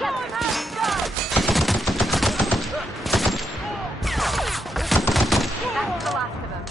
That's the last of them.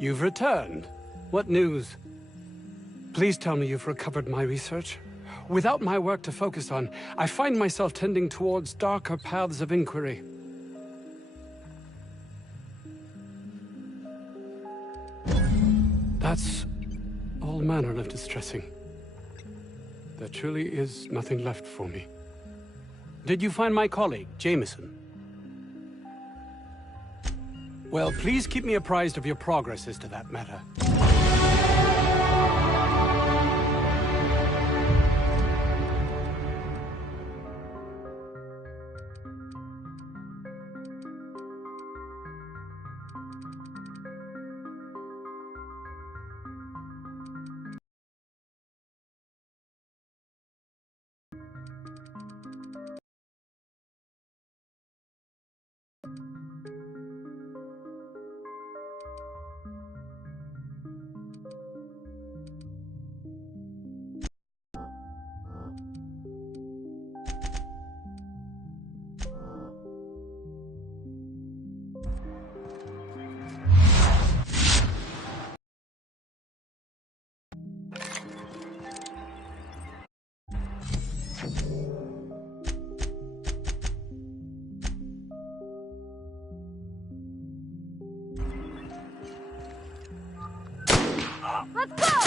You've returned. What news? Please tell me you've recovered my research. Without my work to focus on, I find myself tending towards darker paths of inquiry. That's all manner of distressing. There truly is nothing left for me. Did you find my colleague, Jameson? Well, please keep me apprised of your progress as to that matter. Let's go!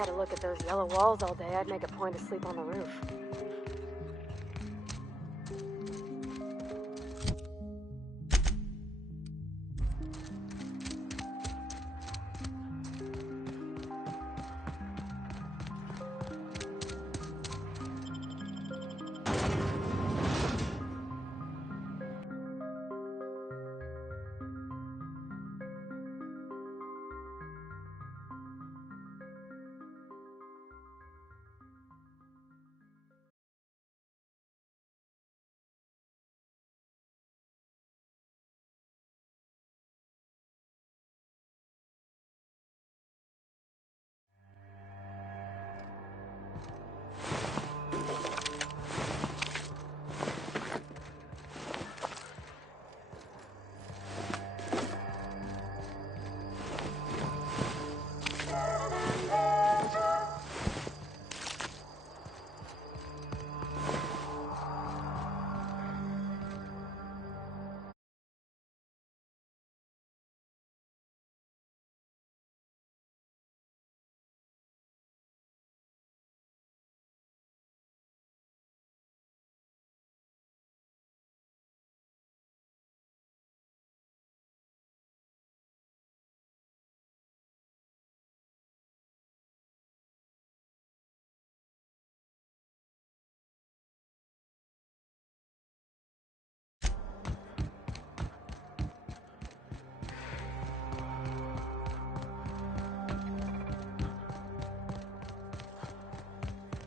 had to look at those yellow walls all day, I'd make a point to sleep on the roof.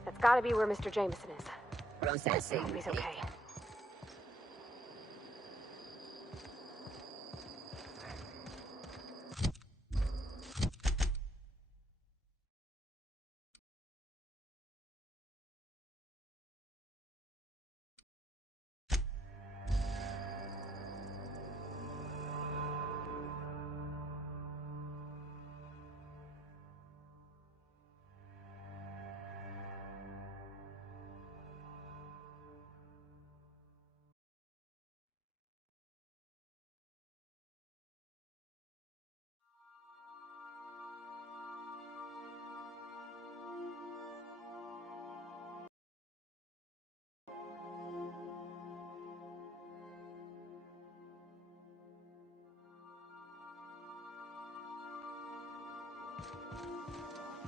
That's gotta be where Mr. Jameson is. Processing. He's okay.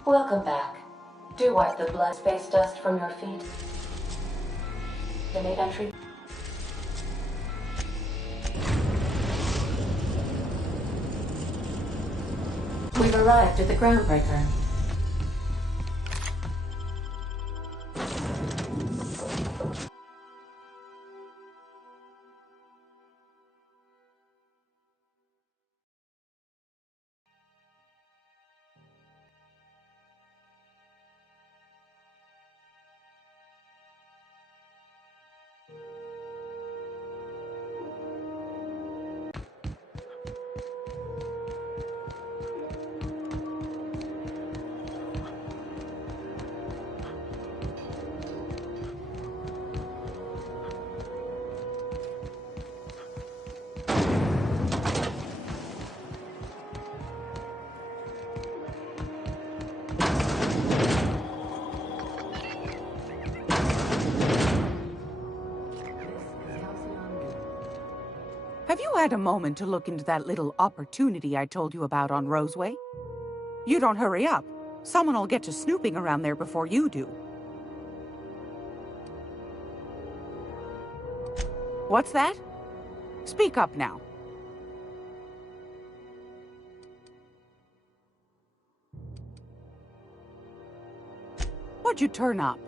Welcome back. Do wipe the blood space dust from your feet. To make entry. We've arrived at the groundbreaker. Have you had a moment to look into that little opportunity I told you about on Roseway? You don't hurry up. Someone will get to snooping around there before you do. What's that? Speak up now. What'd you turn up?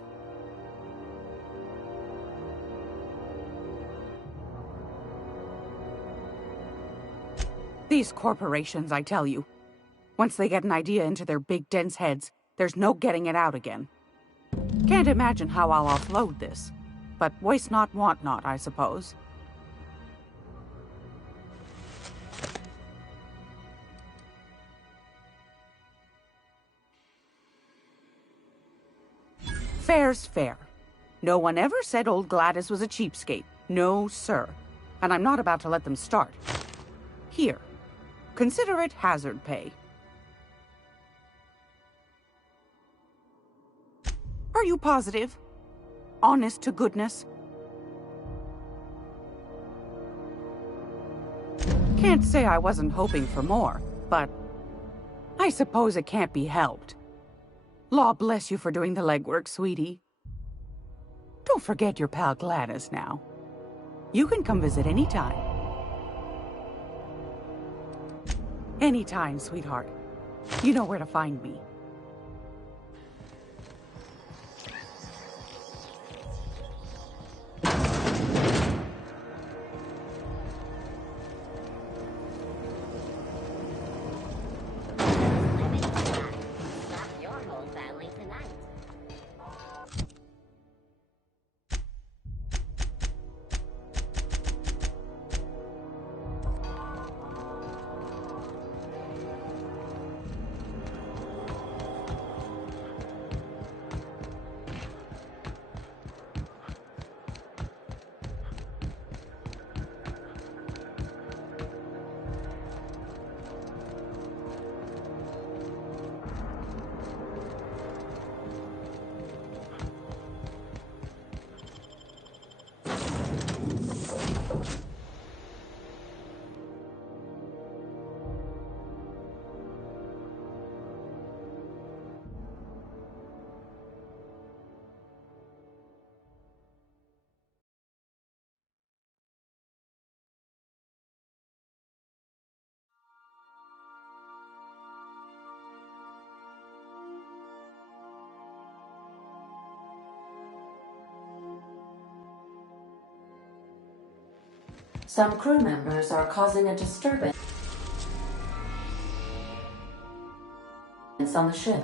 These corporations, I tell you. Once they get an idea into their big, dense heads, there's no getting it out again. Can't imagine how I'll offload this. But waste not, want not, I suppose. Fair's fair. No one ever said old Gladys was a cheapskate. No, sir. And I'm not about to let them start. Here. Consider it hazard pay. Are you positive? Honest to goodness? Can't say I wasn't hoping for more, but I suppose it can't be helped. Law bless you for doing the legwork, sweetie. Don't forget your pal Gladys now. You can come visit anytime. Anytime, sweetheart. You know where to find me. Some crew members are causing a disturbance on the ship.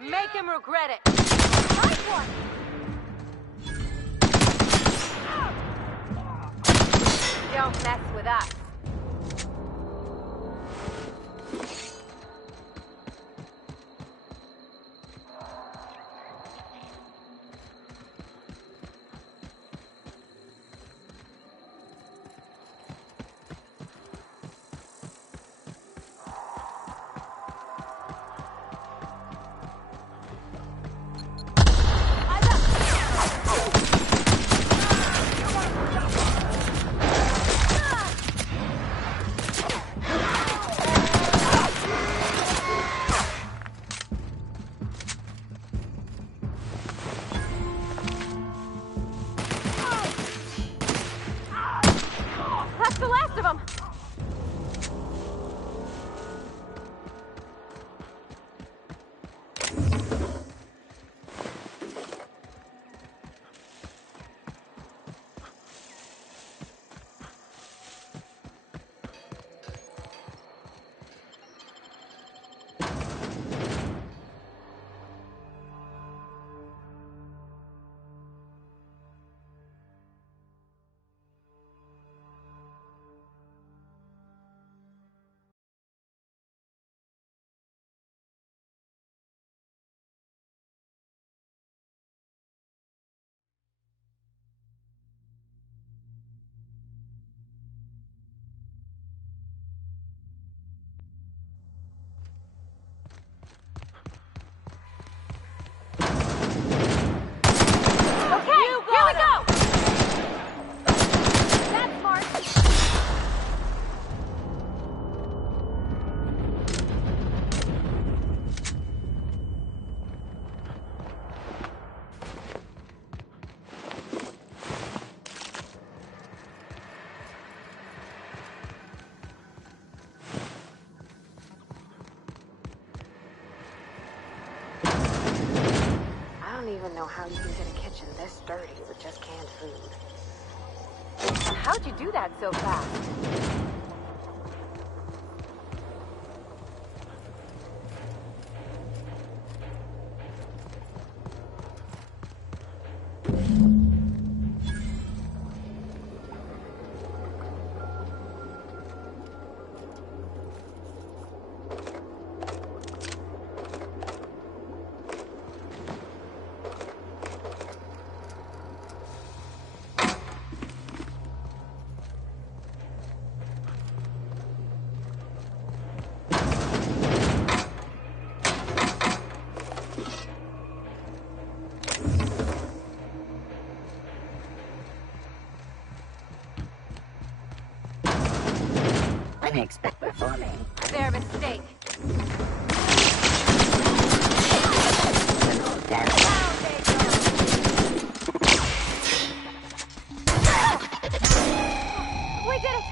Make him regret it. Nice one! Don't mess with us. don't even know how you can get a kitchen this dirty with just canned food. How'd you do that so fast? Unexpected performing. Their mistake. Down. Down they go. We did it!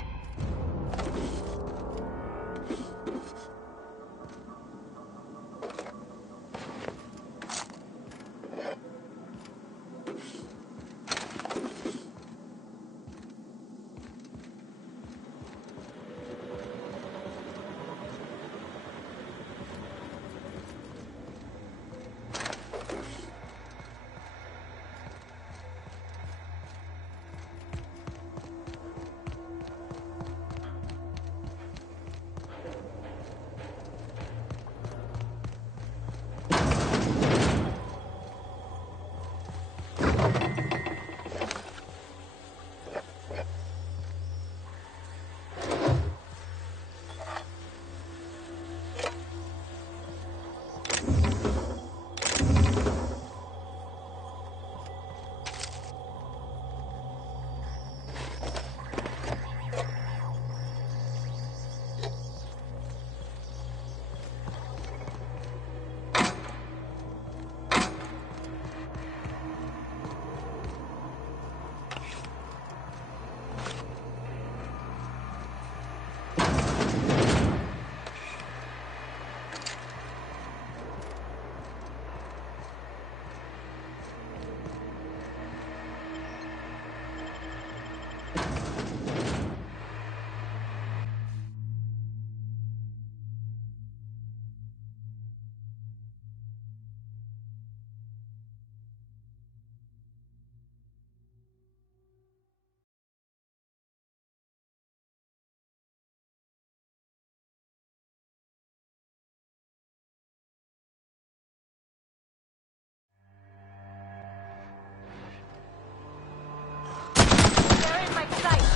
They're in my sight.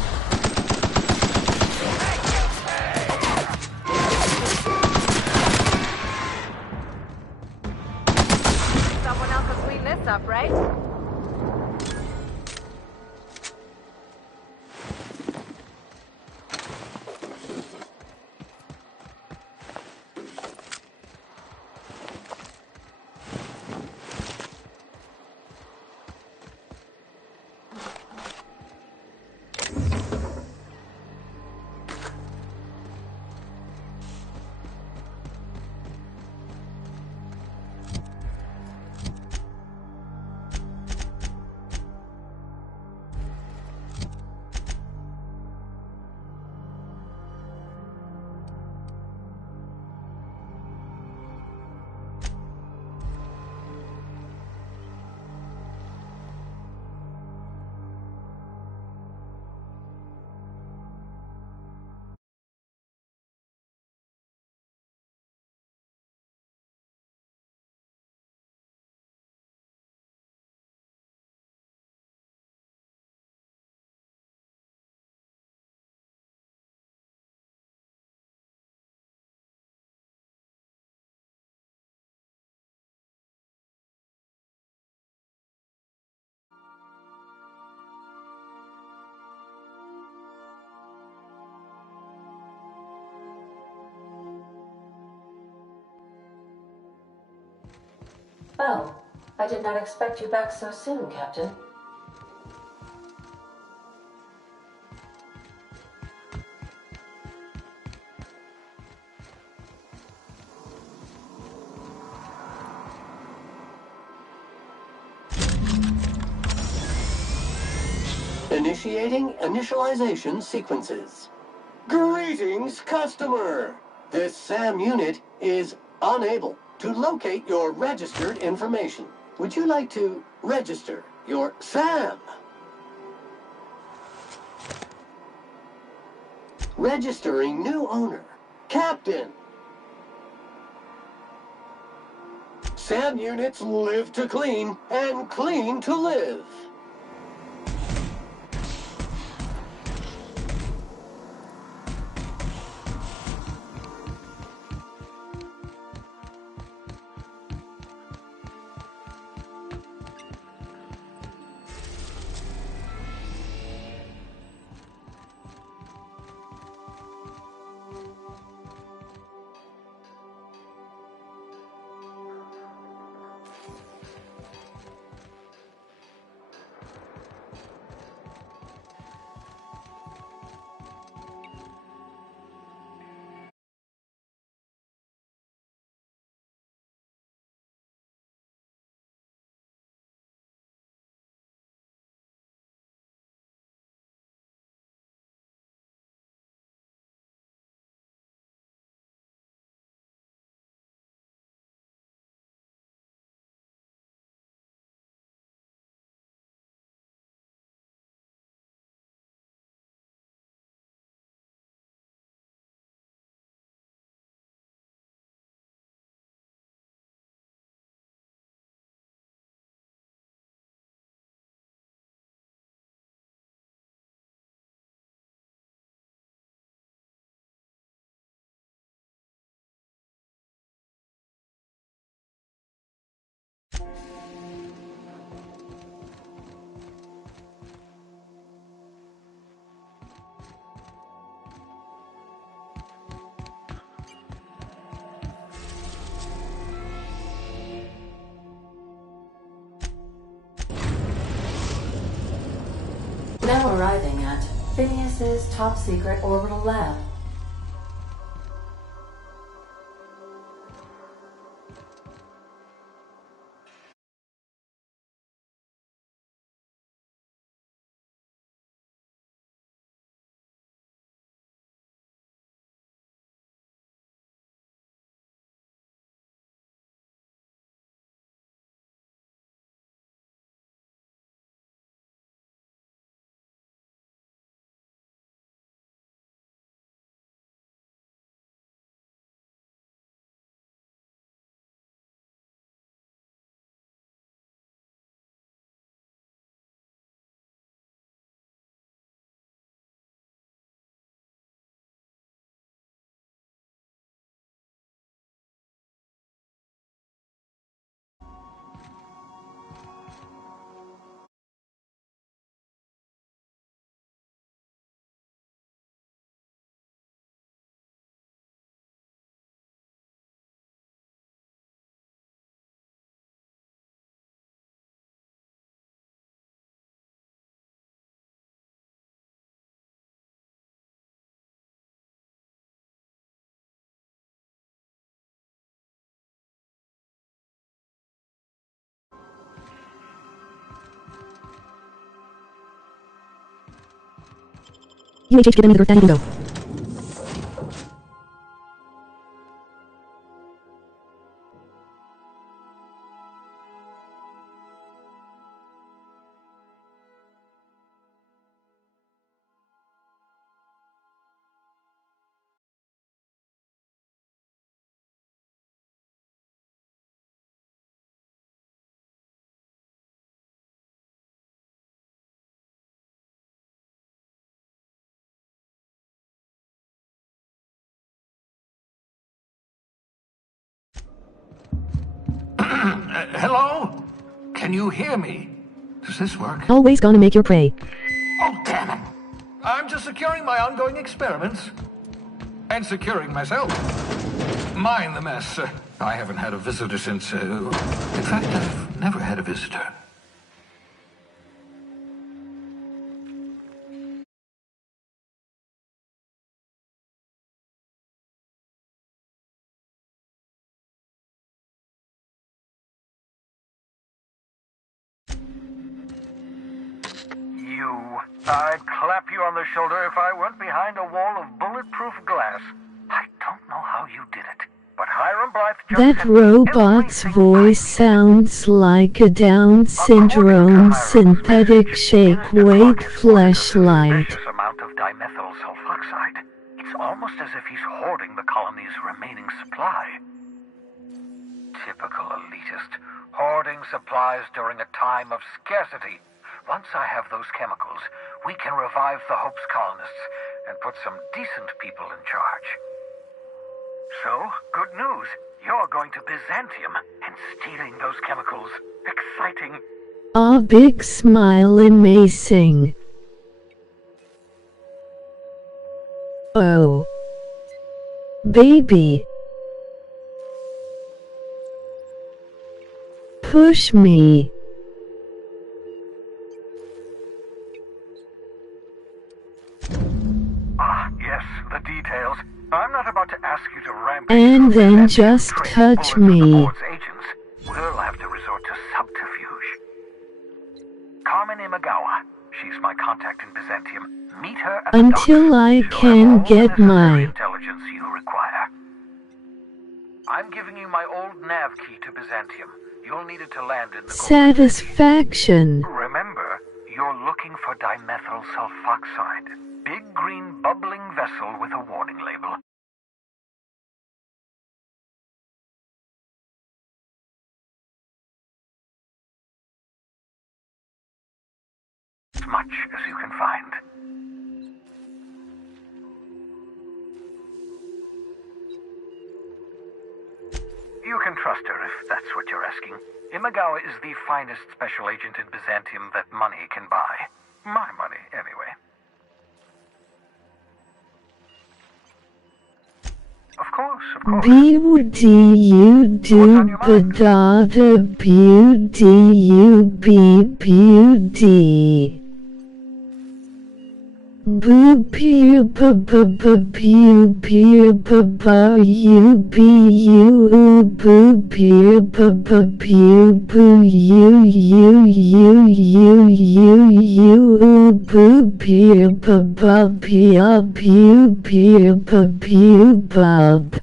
Someone else will clean this up, right? Well, I did not expect you back so soon, Captain. Initiating initialization sequences. Greetings, customer! This SAM unit is unable to locate your registered information. Would you like to register your SAM? Registering new owner. Captain. SAM units live to clean and clean to live. Now arriving at Phineas's top secret orbital lab. UHH, get them into the Earth, go. Hello? Can you hear me? Does this work? Always gonna make your prey. Oh, damn it! I'm just securing my ongoing experiments. And securing myself. Mind the mess. I haven't had a visitor since, in fact, I've never had a visitor. you. I'd clap you on the shoulder if I weren't behind a wall of bulletproof glass. I don't know how you did it, but Hiram Blythe just That sent me robot's everything voice sounds like a Down syndrome synthetic shake weight fleshlight. Suspicious amount of dimethyl sulfoxide. It's almost as if he's hoarding the colony's remaining supply. Typical elitist, hoarding supplies during a time of scarcity. Once I have those chemicals, we can revive the Hope's colonists and put some decent people in charge. So, good news. You're going to Byzantium and stealing those chemicals. Exciting. A big smile amazing. Oh. Baby. Push me. Ah, yes, the details. I'm not about to ask you to rampage. And then just touch me. Agents. We'll have to resort to subterfuge. Carmen Imagawa. She's my contact in Byzantium. Meet her at the Until docks. I She'll can have all get the necessary my intelligence you require. I'm giving you my old nav key to Byzantium. You'll need it to land in the satisfaction. Remember, you're looking for dimethyl sulfoxide. Big green bubbling vessel with a warning label. As much as you can find. You can trust her if that's what you're asking. Imagawa is the finest special agent in Byzantium that money can buy. My money, anyway. Of course, of course. B-U-D-U-do-ba-da-da B-U-D-U-B-B-U-D bub.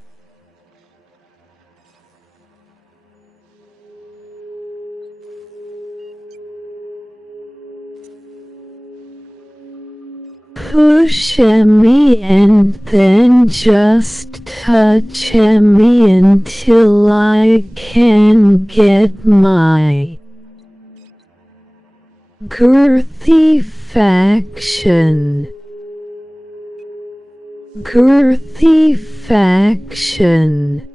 Push me and then just touch me until I can get my girthy faction. Girthy faction.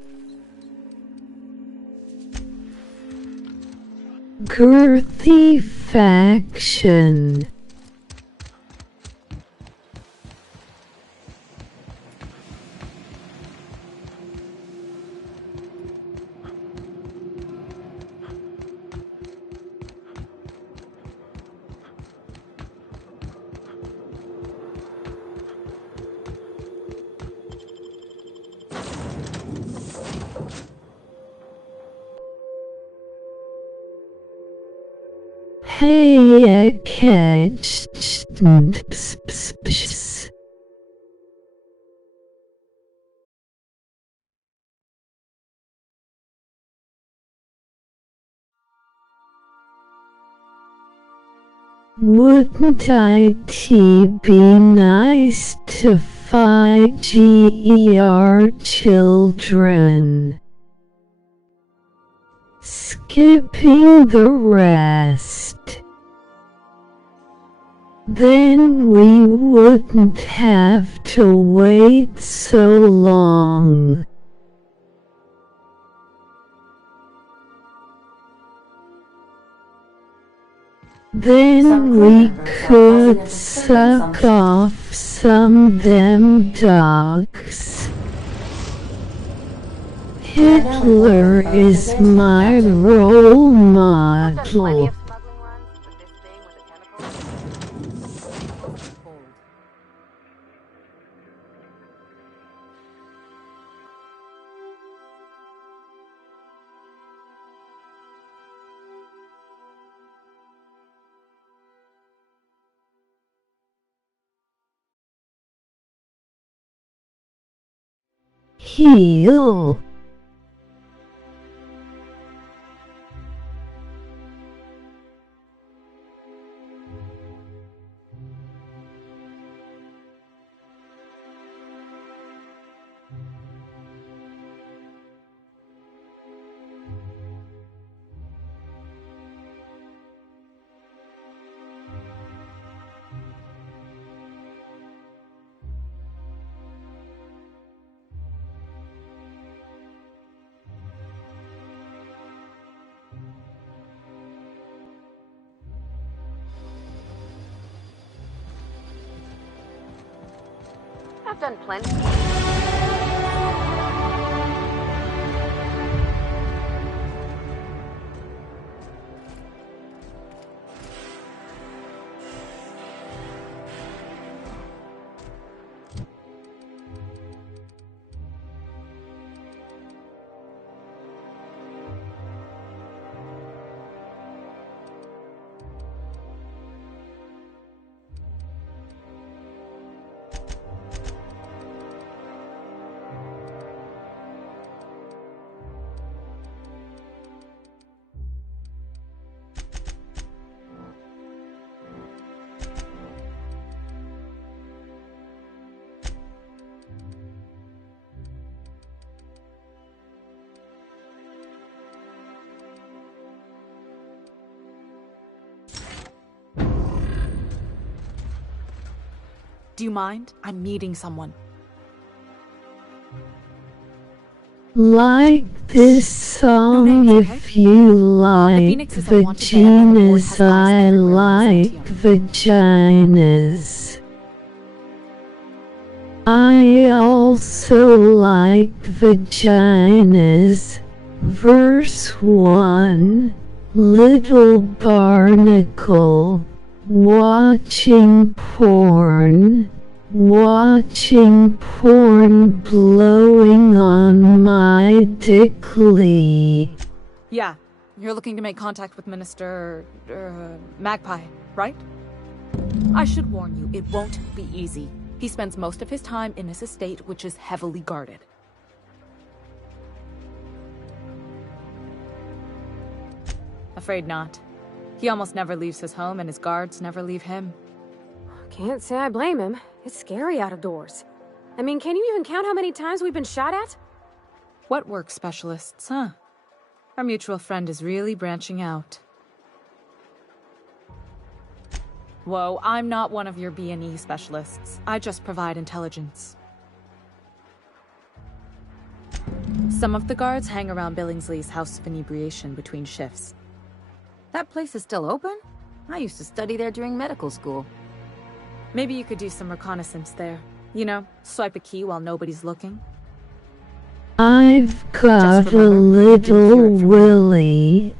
Girthy faction. Hey, catch. Wouldn't it be nice to find GER children? Skipping the rest. Then we wouldn't have to wait so long. Then we could suck off some them dogs. Hitler is my role model. heal. I've done plenty. Do you mind? I'm meeting someone. Like this song if you like vaginas, I like vaginas. I also like vaginas. Verse 1. Little barnacle. Watching porn blowing on my dickly. Yeah, you're looking to make contact with Minister... Magpie, right? I should warn you, it won't be easy. He spends most of his time in his estate, which is heavily guarded. Afraid not. He almost never leaves his home, and his guards never leave him. Can't say I blame him. It's scary out of doors. I mean, can you even count how many times we've been shot at? What work specialists, huh? Our mutual friend is really branching out. Whoa, I'm not one of your B&E specialists. I just provide intelligence. Some of the guards hang around Billingsley's House of Inebriation between shifts. That place is still open? I used to study there during medical school. Maybe you could do some reconnaissance there. You know, swipe a key while nobody's looking. I've got a little willy.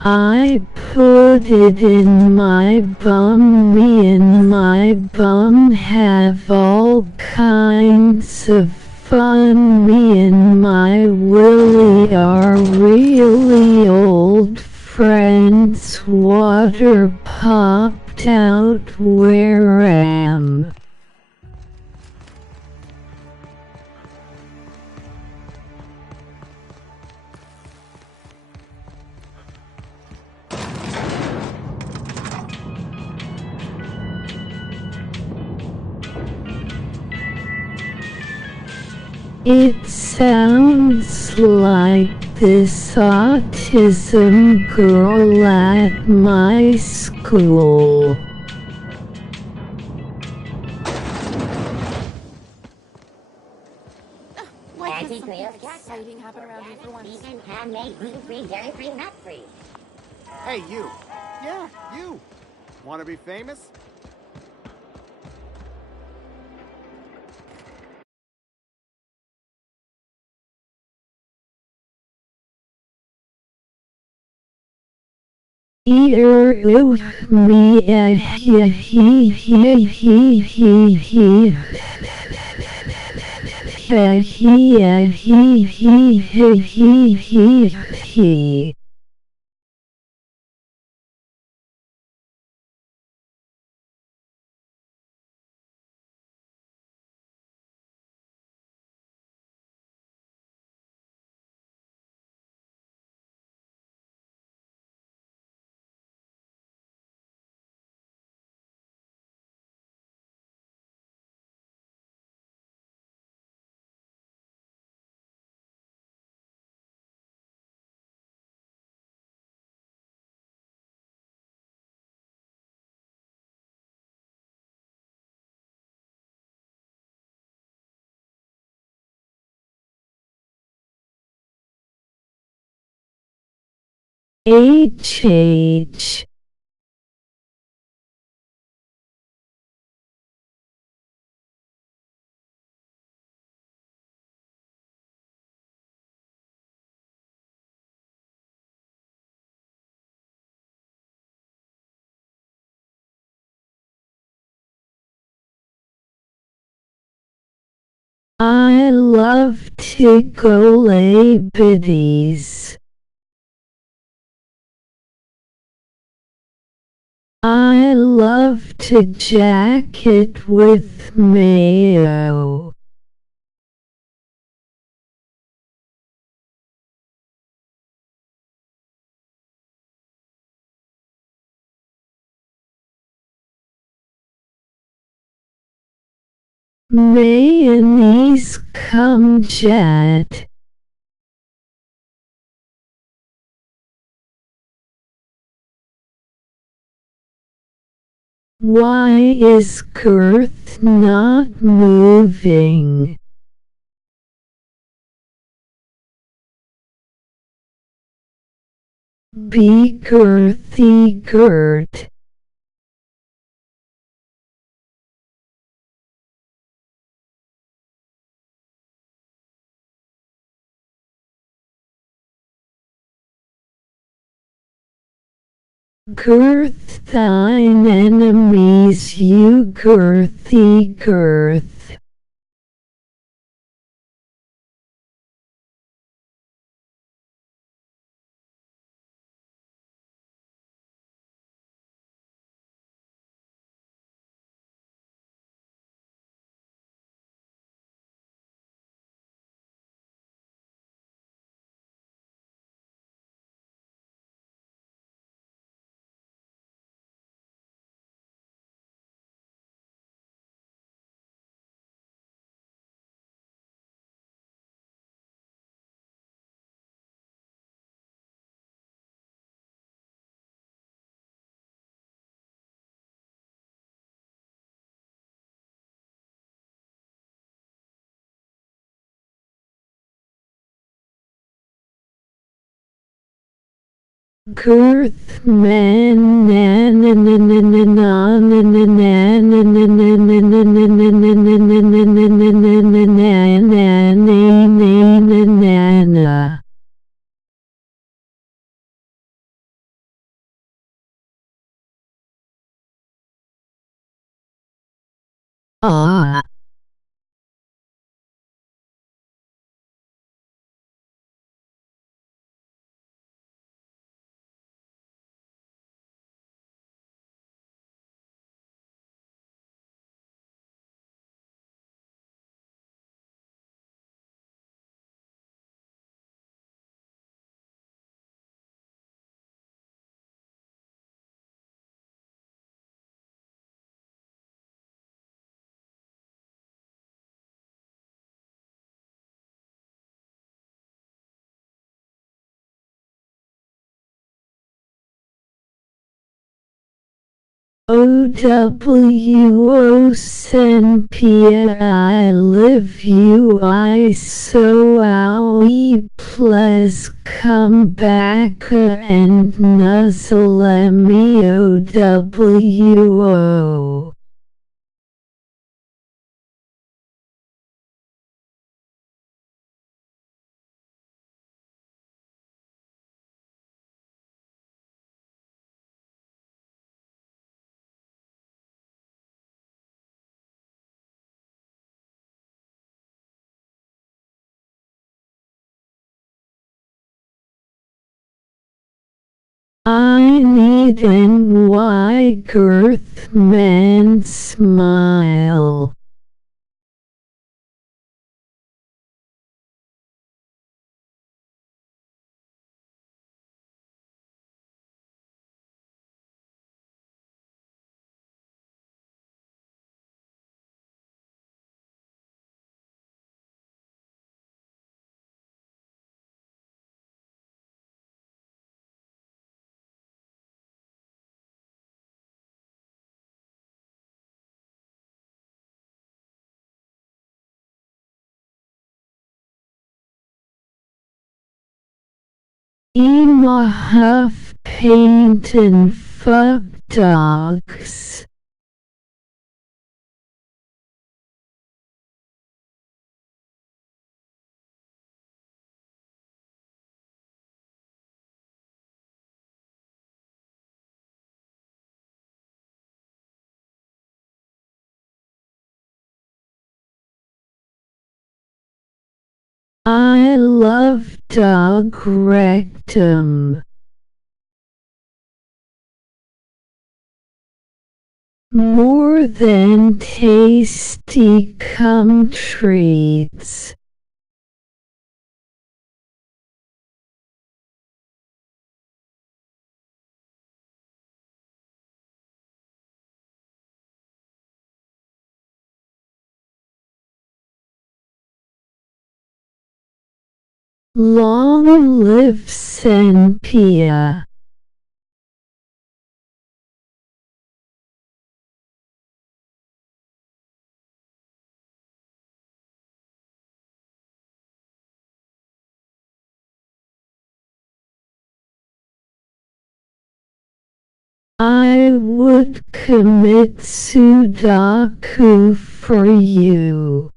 I put it in my bum. Me and my bum have all kinds of fun. Me and my willy are really old friends. Water popped out where am. It sounds like this autism girl at my school. Why can't something exciting happen around here for once? Vegan, handmade, gluten-free, dairy-free, nut-free. Hey, you. Yeah, you. Want to be famous? Either me he H. I love to go lay biddies. I love to jack it with mayo. Mayonnaise cum jet. Why is Girth not moving? Be girthy, Gert. Girth thine enemies, you girthy Girth. Girth man OWO Senpia I live you I so owie please come back and nuzzle me OWO. I need NY Girth man smile. Ema huff paint and fuck dogs. I love dog rectum. More than tasty cum treats. Long live Senpia. I would commit Sudoku for you.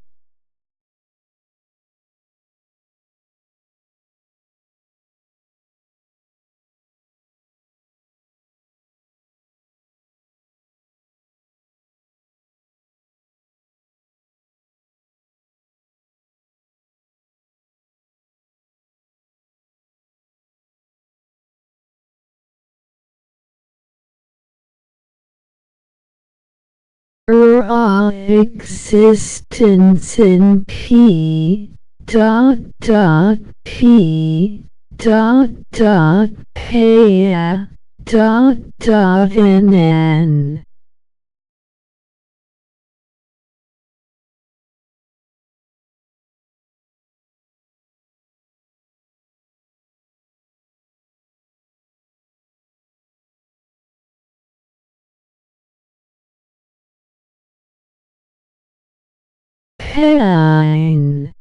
Our existence in P dot dot P dot dot Paya dot dot NN. Pine.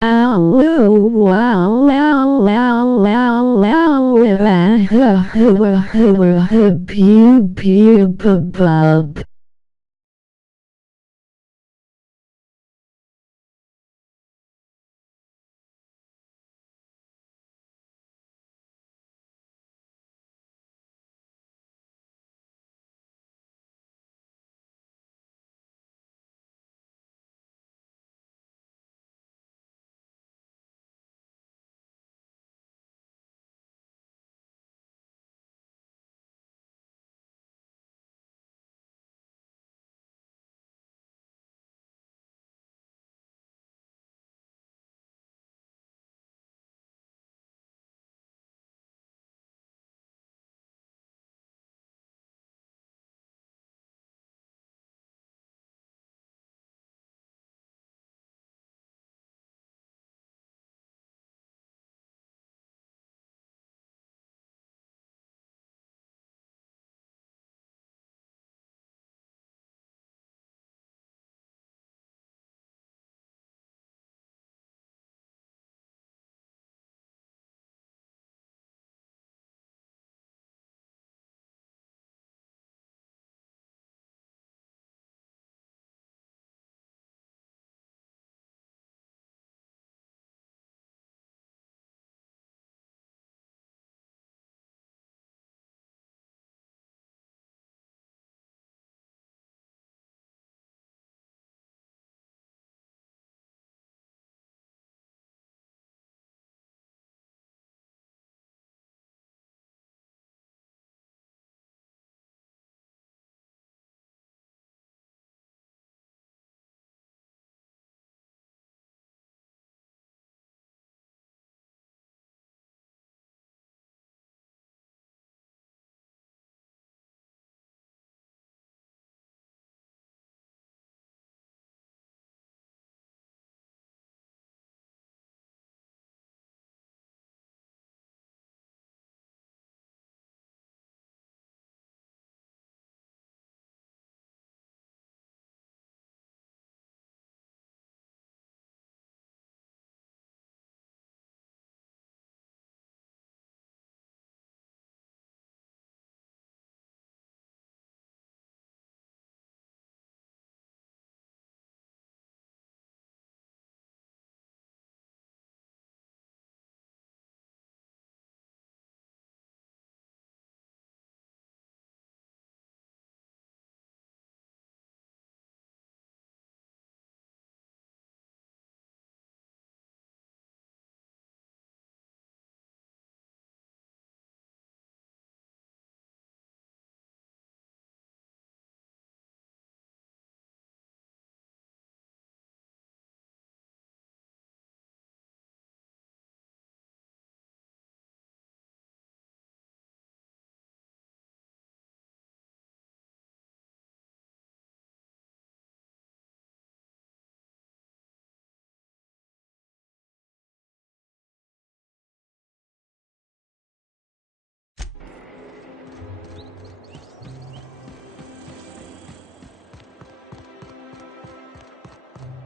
Ow, wow, ow, ow, ow, ow,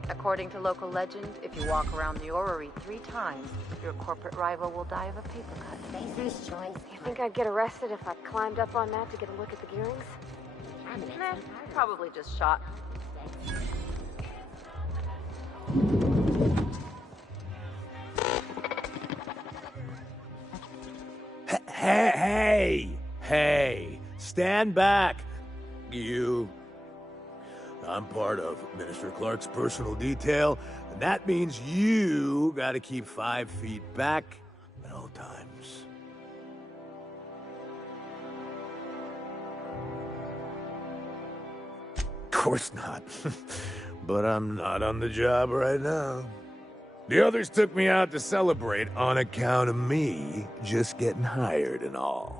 According to local legend, if you walk around the orrery 3 times, your corporate rival will die of a paper cut. Spacer's choice. You think I'd get arrested if I climbed up on that to get a look at the gearings? Nah, probably just shot. Hey, stand back, you. I'm part of Minister Clark's personal detail, and that means you gotta keep 5 feet back at all times. Of course not. But I'm not on the job right now. The others took me out to celebrate on account of me just getting hired and all.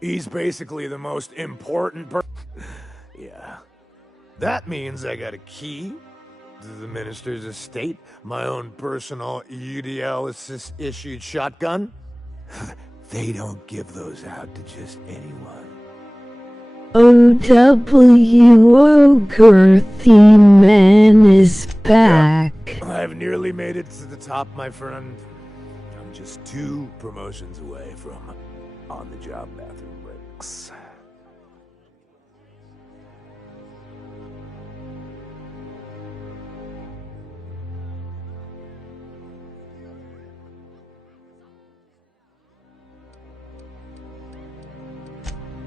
He's basically the most important person. Yeah. That means I got a key to the minister's estate, my own personal UDL-issued shotgun. They don't give those out to just anyone. OWO Girthy Man is back. Yeah, I've nearly made it to the top, my friend. I'm just 2 promotions away from on-the-job bathroom breaks.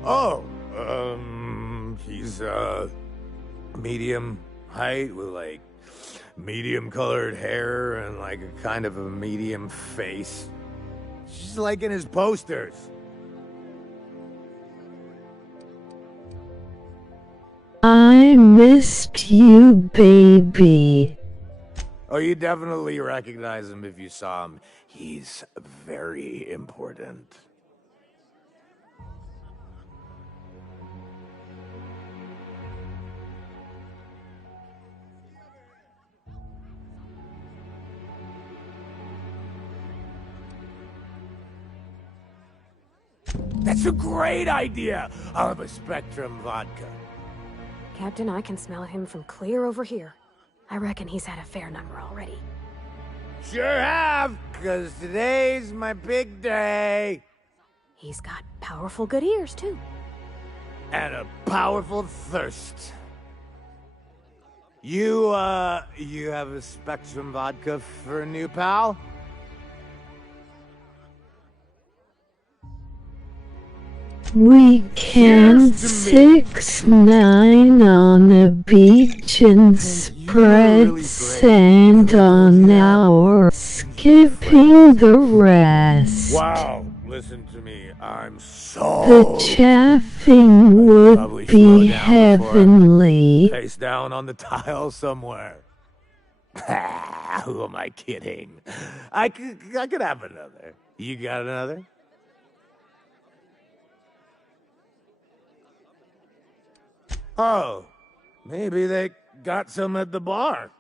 Oh, he's, medium height with, like, medium-colored hair and, like, a kind of a medium face. Just like in his posters. I missed you, baby. Oh, you definitely recognize him if you saw him. He's very important. That's a great idea! I'll have a Spectrum vodka. Captain, I can smell him from clear over here. I reckon he's had a fair number already. Sure have, 'cause today's my big day. He's got powerful good ears, too. And a powerful thirst. You have a Spectrum vodka for a new pal? We can 6-9 on a beach and spread sand on our, skipping the rest. Wow, listen to me, I'm so... The chaffing would be heavenly. Face down on the tile somewhere. Who am I kidding? I could have another. You got another? Oh, maybe they got some at the bar.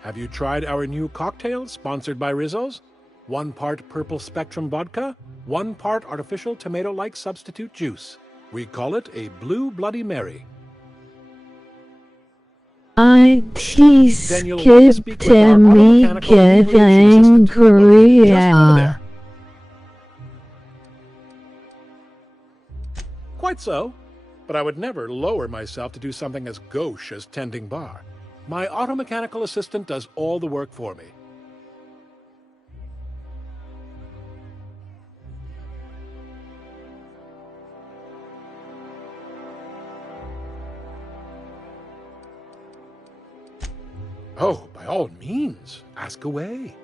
Have you tried our new cocktail sponsored by Rizzo's? 1 part purple Spectrum vodka, 1 part artificial tomato-like substitute juice. We call it a Blue Bloody Mary. IT skipped and me get angry. Quite so, but I would never lower myself to do something as gauche as tending bar. My auto-mechanical assistant does all the work for me. Oh, by all means, ask away.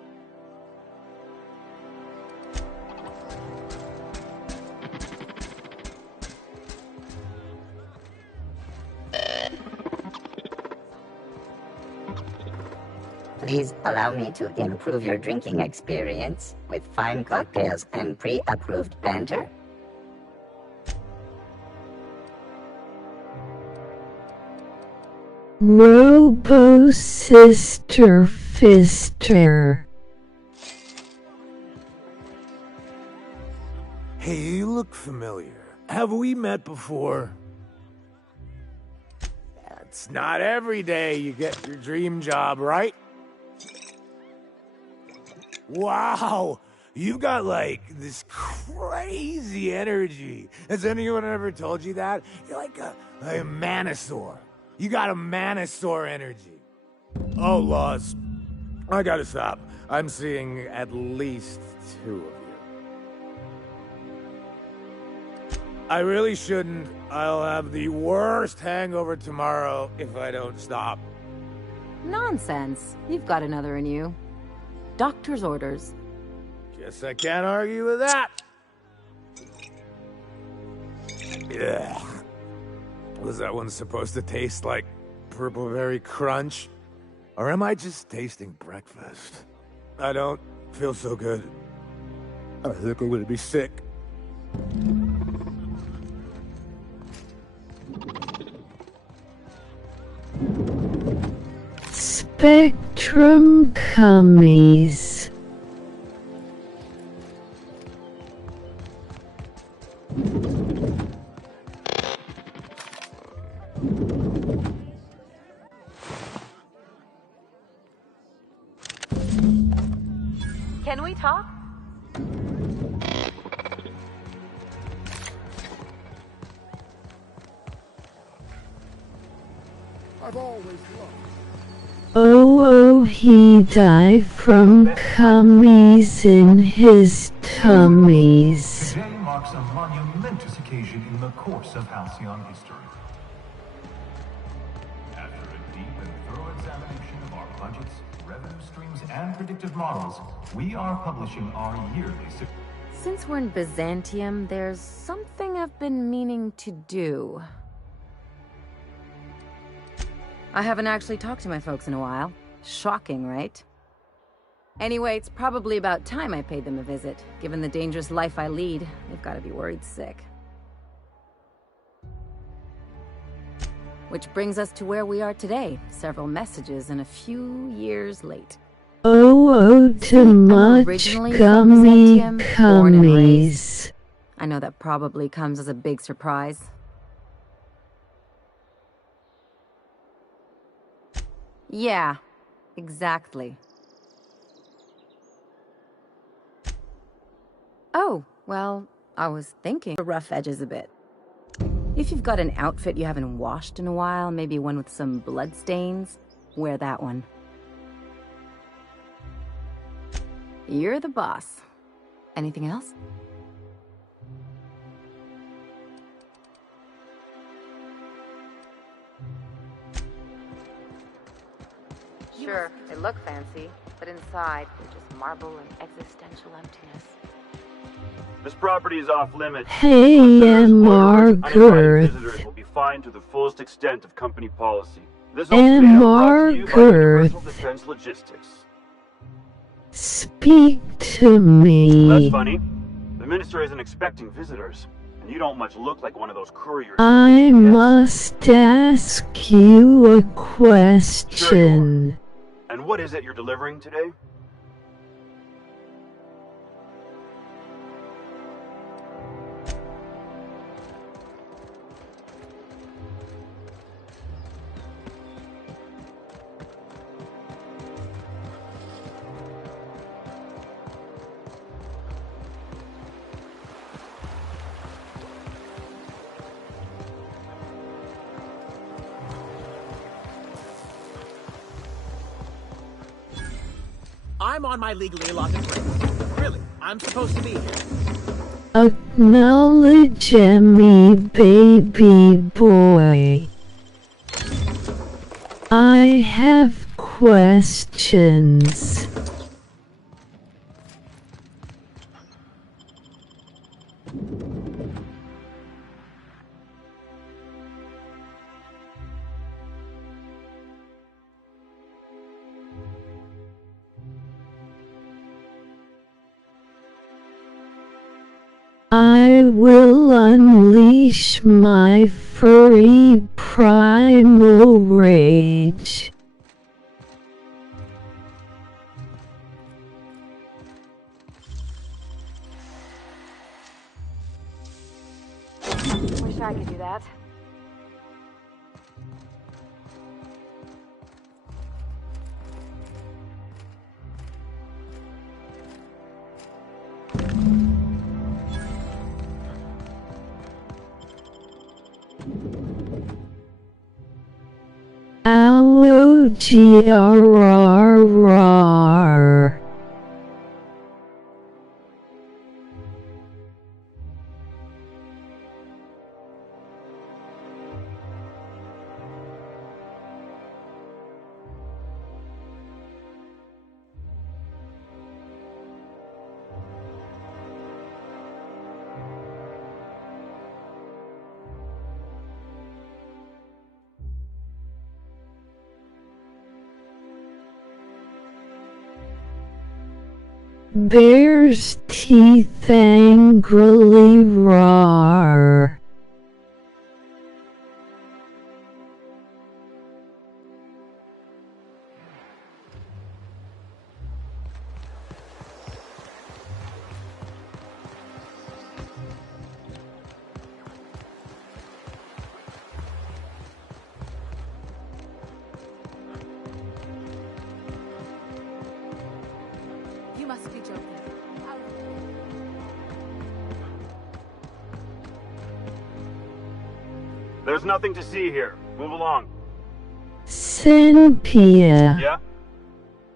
Please allow me to improve your drinking experience with fine cocktails and pre-approved banter. Robo Sister Fister. Hey, you look familiar. Have we met before? It's not every day you get your dream job, right? Wow! You've got, like, this crazy energy. Has anyone ever told you that? You're like a manosaur. You got a manosaur energy. Oh, laws. I gotta stop. I'm seeing at least 2 of you. I really shouldn't. I'll have the worst hangover tomorrow if I don't stop. Nonsense. You've got another in you. Doctor's orders. Guess I can't argue with that. Yeah. Was that one supposed to taste like Purple Berry Crunch? Or am I just tasting breakfast? I don't feel so good. I think I'm gonna be sick. Spectrum Cummies. Can we talk? I've always loved. Oh, he died from cummies in his tummies. Today marks a monumentous occasion in the course of Halcyon history. After a deep and thorough examination of our budgets, revenue streams, and predictive models, we are publishing our yearly... Since we're in Byzantium, there's something I've been meaning to do. I haven't actually talked to my folks in a while. Shocking, right? Anyway, it's probably about time I paid them a visit. Given the dangerous life I lead, they've got to be worried sick. Which brings us to where we are today. Several messages and a few years late. Oh, too much gummy cummies. I know that probably comes as a big surprise. Yeah, exactly. Oh, well, I was thinking the rough edges a bit. If you've got an outfit you haven't washed in a while, maybe one with some blood stains, wear that one. You're the boss. Anything else? Sure, they look fancy, but inside, they're just marble and existential emptiness. This property is off limits. Hey, Margaret. Visitors will be fined to the fullest extent of company policy. This ultimatum brought to you by Margaret. Universal Defense Logistics. Speak to me. That's funny. The minister isn't expecting visitors, and you don't much look like one of those couriers. I must ask you a question. And what is it you're delivering today? I'm on my legally allotted break. Really, I'm supposed to be here. Acknowledge me, baby boy. I have questions. will unleash my furry primal rage. Wish I could do that. Allogr. Bear's teeth angrily roar. You must be joking. There's nothing to see here. Move along. Cynthia. Yeah?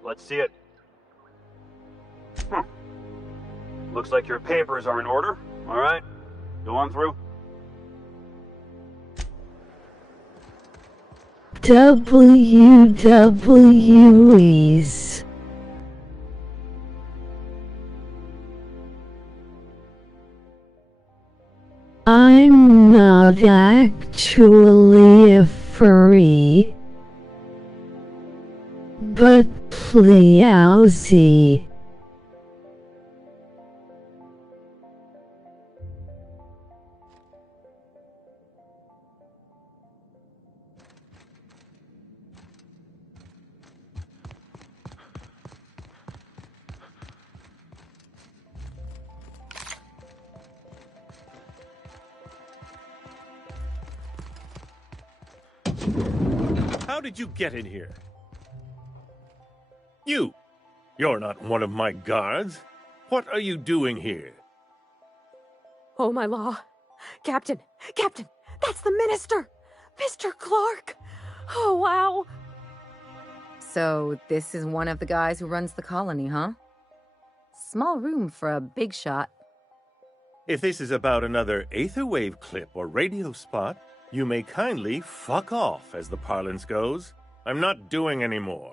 Let's see it. Huh. Looks like your papers are in order. All right. Go on through. WWEs. I'm not actually a furry, but Pleousy. How did you get in here? You're not one of my guards. What are you doing here? Oh, my law. Captain! Captain! That's the minister! Mr. Clark! Oh, wow! So, this is one of the guys who runs the colony, huh? Small room for a big shot. If this is about another Aetherwave clip or radio spot, you may kindly fuck off, as the parlance goes. I'm not doing any more.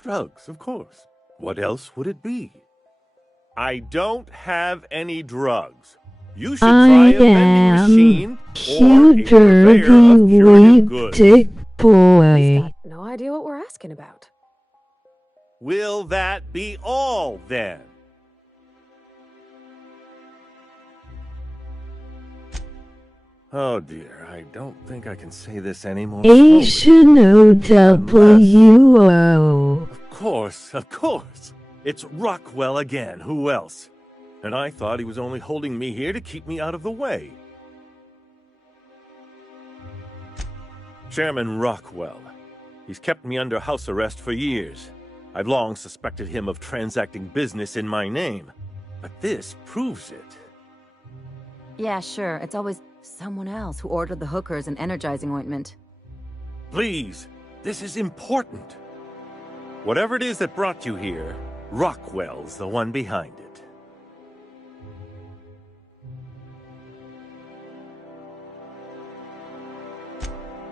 Drugs, of course. What else would it be? I don't have any drugs. You should try a vending machine or a purveyor of curative goods. Dick boy. No idea what we're asking about. Will that be all, then? Oh dear, I don't think I can say this anymore. Asian OWO. Of course. It's Rockwell again. Who else? And I thought he was only holding me here to keep me out of the way. Chairman Rockwell. He's kept me under house arrest for years. I've long suspected him of transacting business in my name. But this proves it. Yeah, sure. It's always someone else who ordered the hookers and energizing ointment. Please, this is important. Whatever it is that brought you here, Rockwell's the one behind it.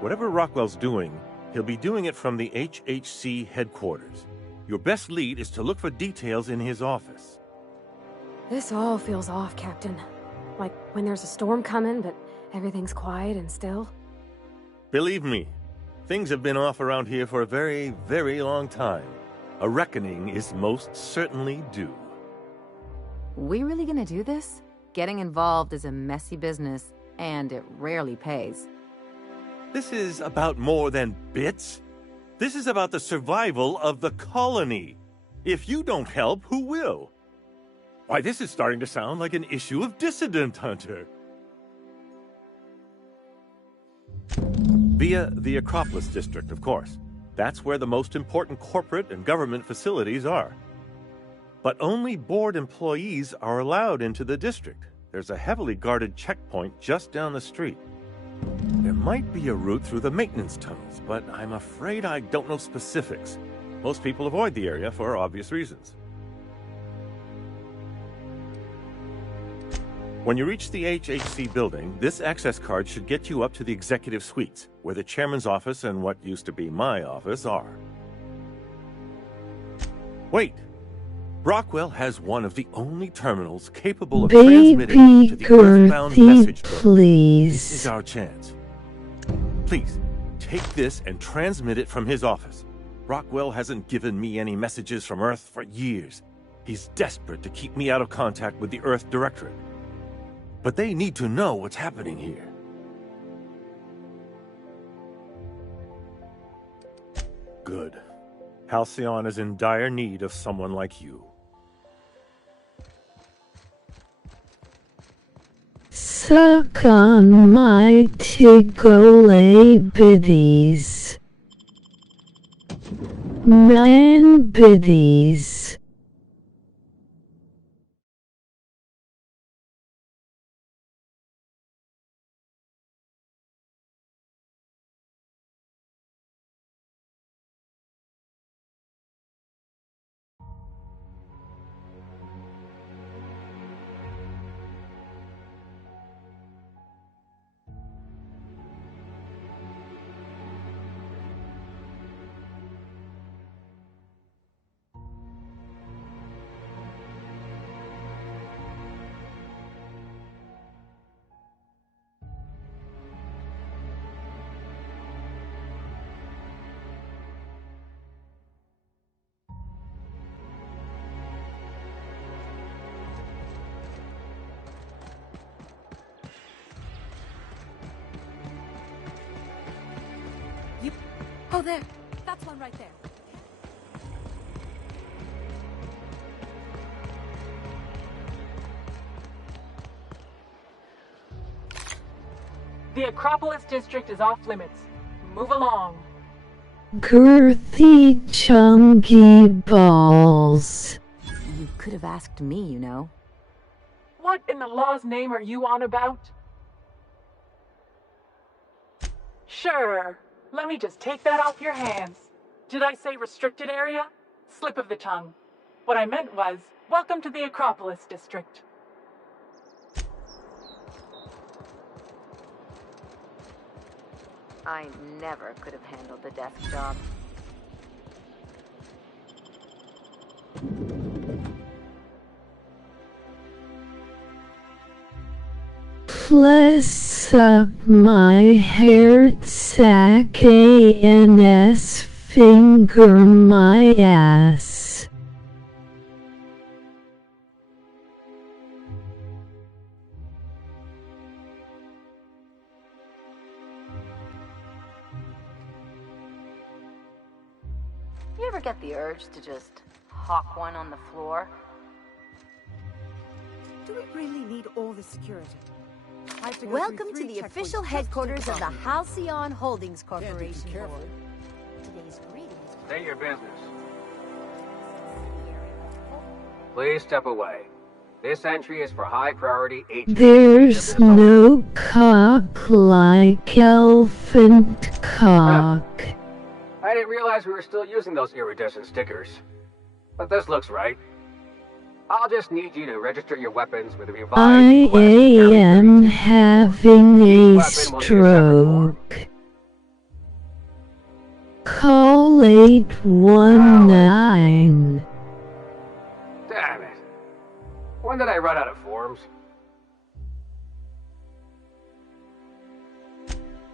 Whatever Rockwell's doing, he'll be doing it from the HHC headquarters. Your best lead is to look for details in his office. This all feels off, Captain. Like when there's a storm coming, but everything's quiet and still. Believe me, Things have been off around here for a very, very long time. A reckoning is most certainly due. We really gonna do this? Getting involved is a messy business, and it rarely pays. This is about more than bits. This is about the survival of the colony. If you don't help, who will? Why, this is starting to sound like an issue of Dissident Hunter. Via the Acropolis District, of course. That's where the most important corporate and government facilities are. But only board employees are allowed into the district. There's a heavily guarded checkpoint just down the street. There might be a route through the maintenance tunnels, but I'm afraid I don't know specifics. Most people avoid the area for obvious reasons. When you reach the HHC building, this access card should get you up to the executive suites, where the chairman's office and what used to be my office are. Wait! Brockwell has one of the only terminals capable of transmitting to the Earthbound message book. Please. This is our chance. Please, take this and transmit it from his office. Brockwell hasn't given me any messages from Earth for years. He's desperate to keep me out of contact with the Earth Directorate. But they need to know what's happening here. Good. Halcyon is in dire need of someone like you. Suck on my tickle biddies. Man biddies. Oh, there. That's one right there. The Acropolis District is off limits. Move along. Girthy chunky balls. You could have asked me, you know. What in the law's name are you on about? Sure. Let me just take that off your hands. Did I say restricted area? Slip of the tongue. What I meant was, welcome to the Acropolis District. I never could have handled the desk job. Please suck my hair sack ANS finger my ass. You ever get the urge to just hawk one on the floor? Do we really need all the security? Welcome to the official headquarters of the Halcyon Holdings Corporation Board. Today's greetings. State your business. Please step away. This entry is for high priority agents. There's no cock like elephant cock. I didn't realize we were still using those iridescent stickers. But this looks right. I'll just need you to register your weapons with a revised I am having a stroke. Call 819. Damn it. When did I run out of forms?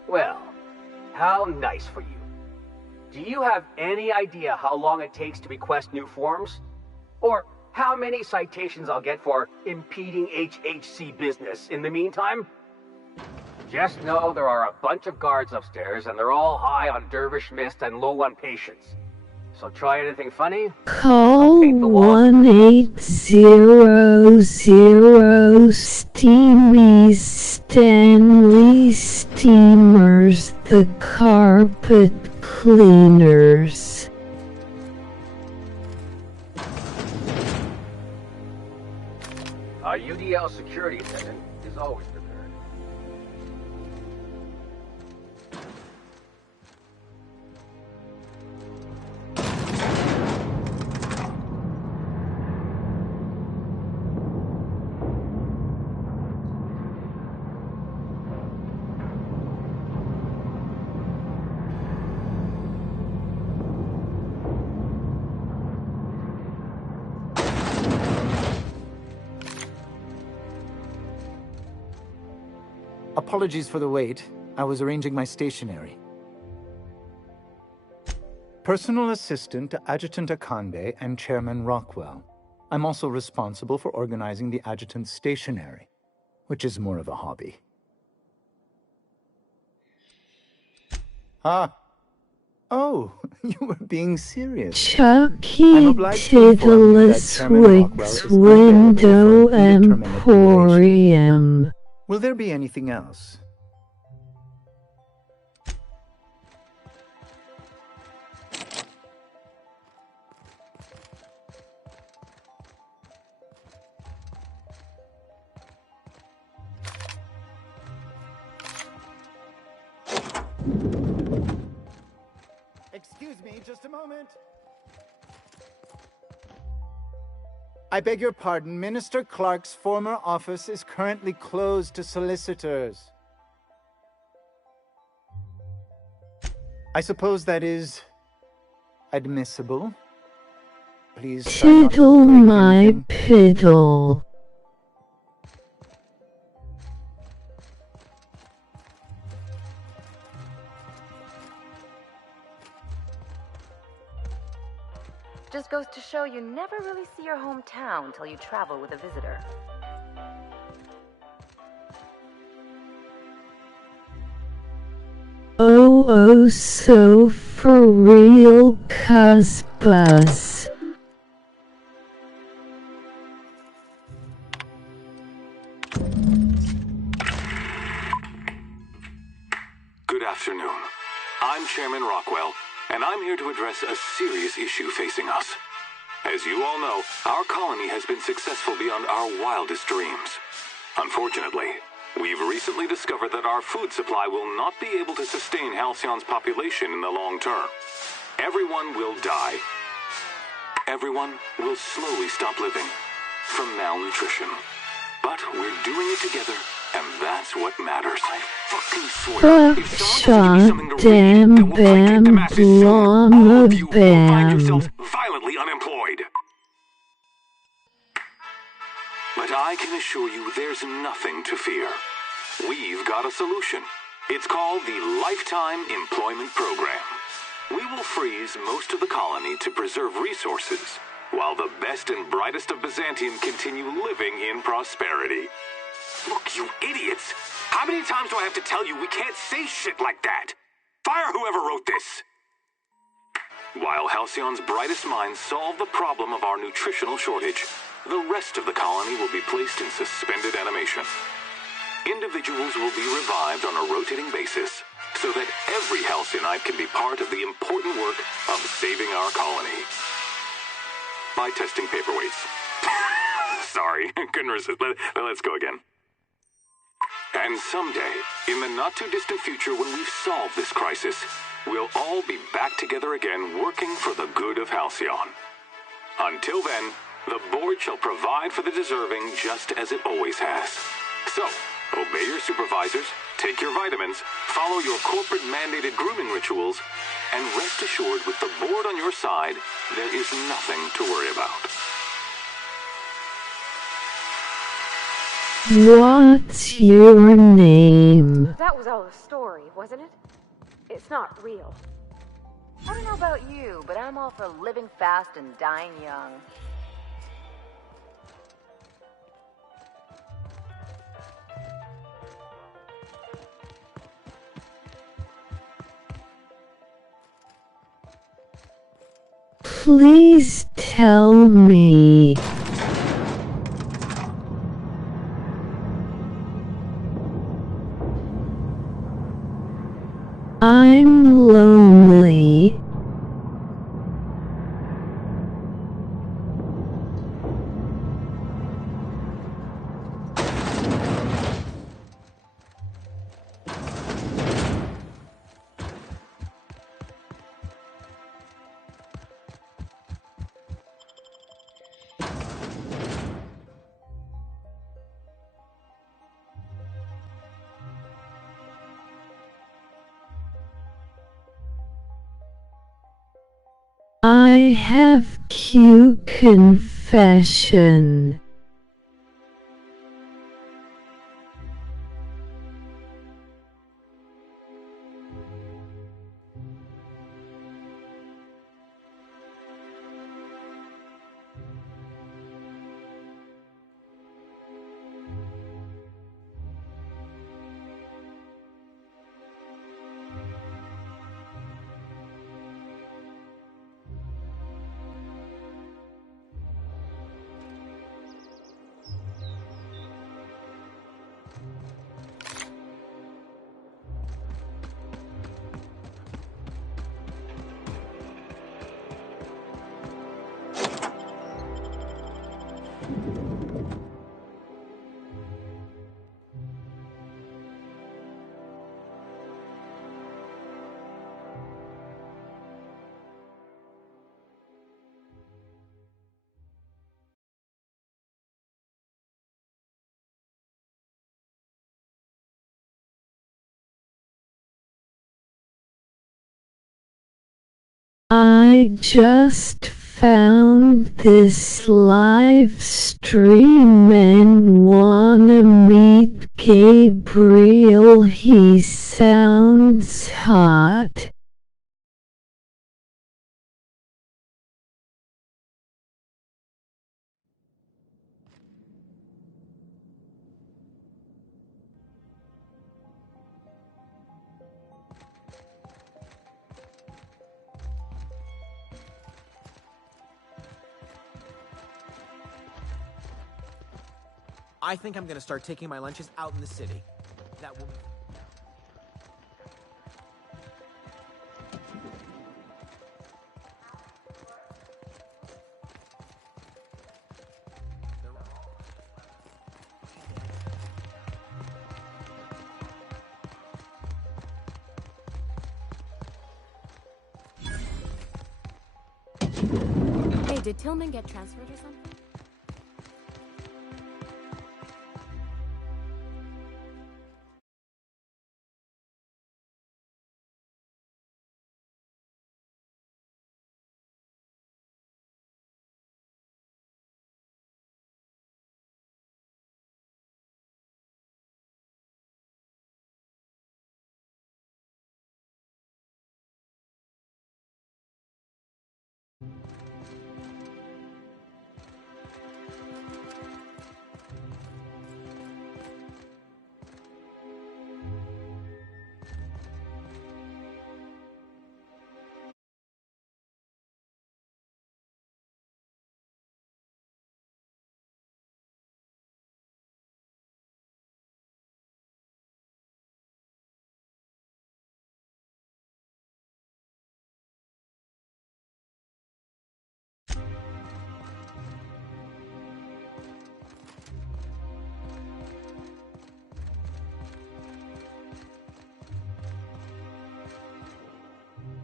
Well, how nice for you. Do you have any idea how long it takes to request new forms? Or how many citations I'll get for impeding HHC business in the meantime? Just know there are a bunch of guards upstairs, and they're all high on dervish mist and low on patience. So try anything funny? Call 1800 Steamy Stanley Steamers, the carpet cleaners. A UDL security attendant is always prepared. Apologies for the wait. I was arranging my stationery. Personal assistant to Adjutant Akande and Chairman Rockwell. I'm also responsible for organizing the adjutant's stationery, which is more of a hobby. Ah. Oh, you were being serious. Chucky Tiddless Wicks Window Emporium. Will there be anything else? Excuse me, just a moment. I beg your pardon, Minister Clark's former office is currently closed to solicitors. I suppose that is admissible. Please try not to Tiddle break my anything. piddle. Just goes to show you never really see your hometown till you travel with a visitor. Oh, so for real, Cusbus. Good afternoon. I'm Chairman Rockwell, and I'm here to address a serious issue facing us. As you all know, our colony has been successful beyond our wildest dreams. Unfortunately, we've recently discovered that our food supply will not be able to sustain Halcyon's population in the long term. Everyone will die. Everyone will slowly stop living from malnutrition. But we're doing it together, and that's what matters. I fucking swear, if someone doesn't give me something to read that will placate the masses soon, all of you will find yourselves violently unemployed. But I can assure you there's nothing to fear. We've got a solution. It's called the Lifetime Employment Program. We will freeze most of the colony to preserve resources, while the best and brightest of Byzantium continue living in prosperity. Look, you idiots! How many times do I have to tell you we can't say shit like that? Fire whoever wrote this! While Halcyon's brightest minds solve the problem of our nutritional shortage, the rest of the colony will be placed in suspended animation. Individuals will be revived on a rotating basis, so that every Halcyonite can be part of the important work of saving our colony. By testing paperweights. Sorry, couldn't resist. Let's go again. And someday, in the not-too-distant future when we've solved this crisis, we'll all be back together again working for the good of Halcyon. Until then, the board shall provide for the deserving just as it always has. So, obey your supervisors, take your vitamins, follow your corporate-mandated grooming rituals, and rest assured with the board on your side, there is nothing to worry about. What's your name? That was all a story, wasn't it? It's not real. I don't know about you, but I'm all for living fast and dying young. Please tell me. I'm lonely. I have cute confession. I just found this live stream and wanna meet Gabriel. He sounds hot. I think I'm gonna start taking my lunches out in the city. That will... Hey, did Tillman get transferred or something?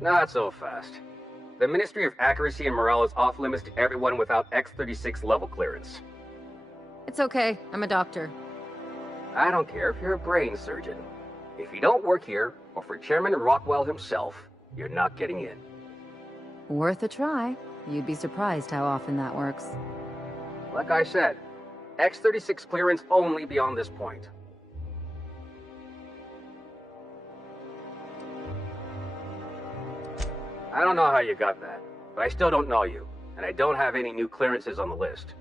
Not so fast. The Ministry of Accuracy and Morale is off limits to everyone without X-36 level clearance. It's okay. I'm a doctor. I don't care if you're a brain surgeon. If you don't work here, or for Chairman Rockwell himself, you're not getting in. Worth a try. You'd be surprised how often that works. Like I said, X-36 clearance only beyond this point. I don't know how you got that, but I still don't know you, and I don't have any new clearances on the list.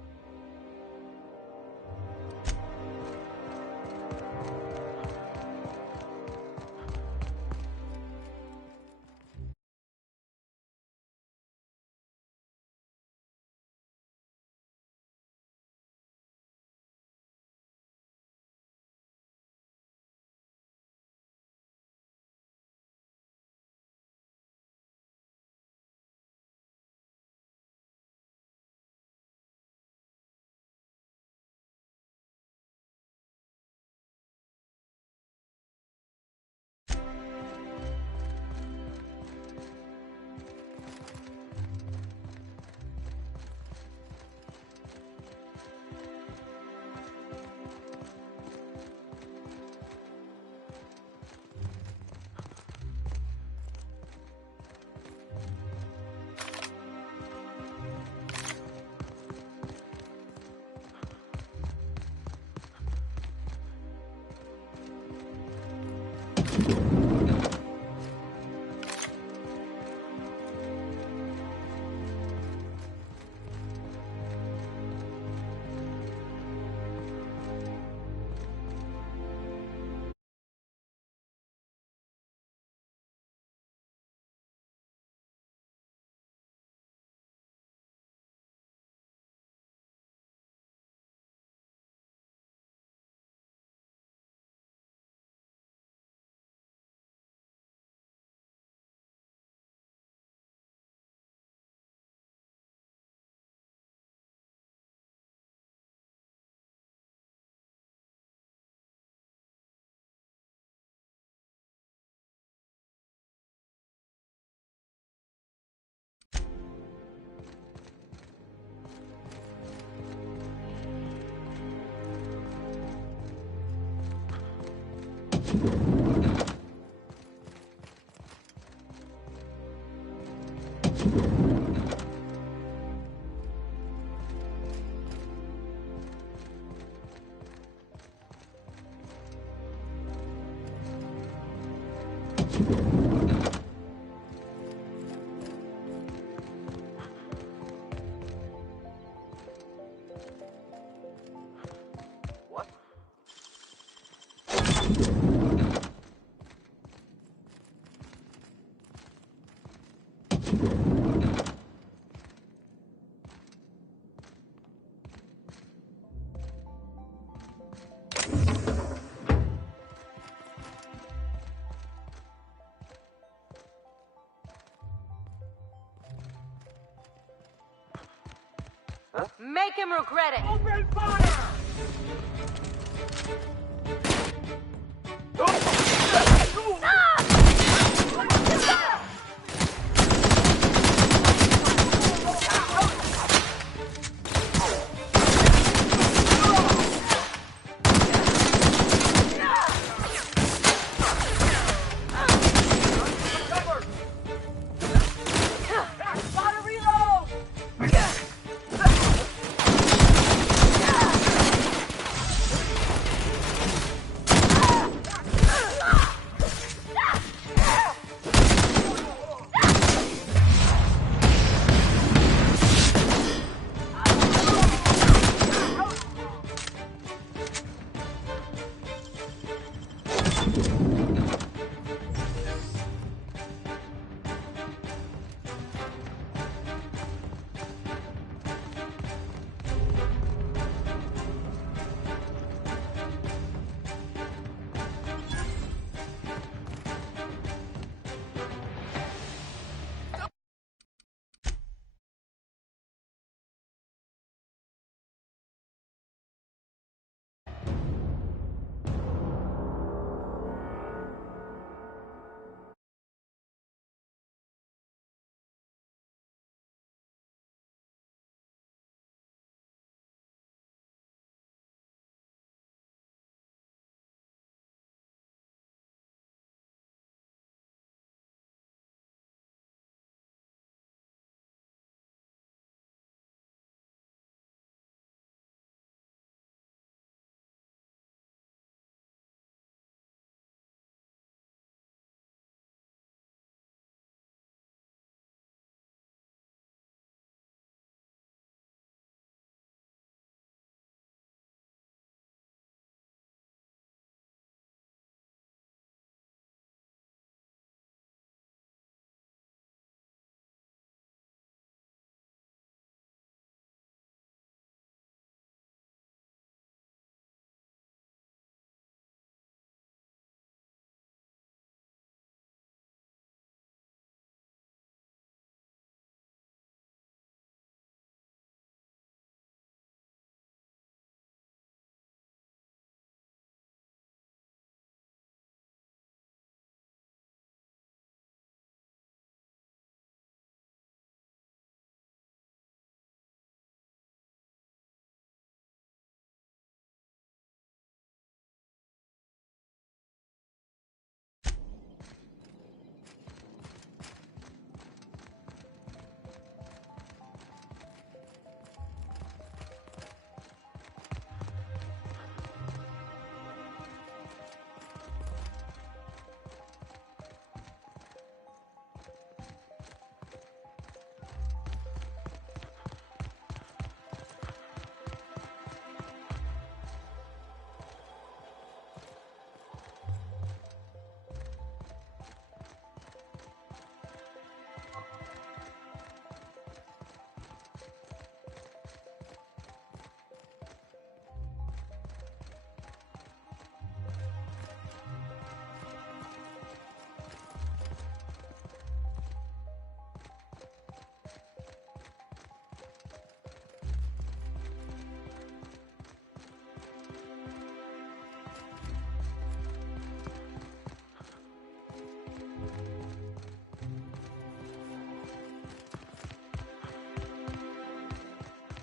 Make him regret it! Open fire!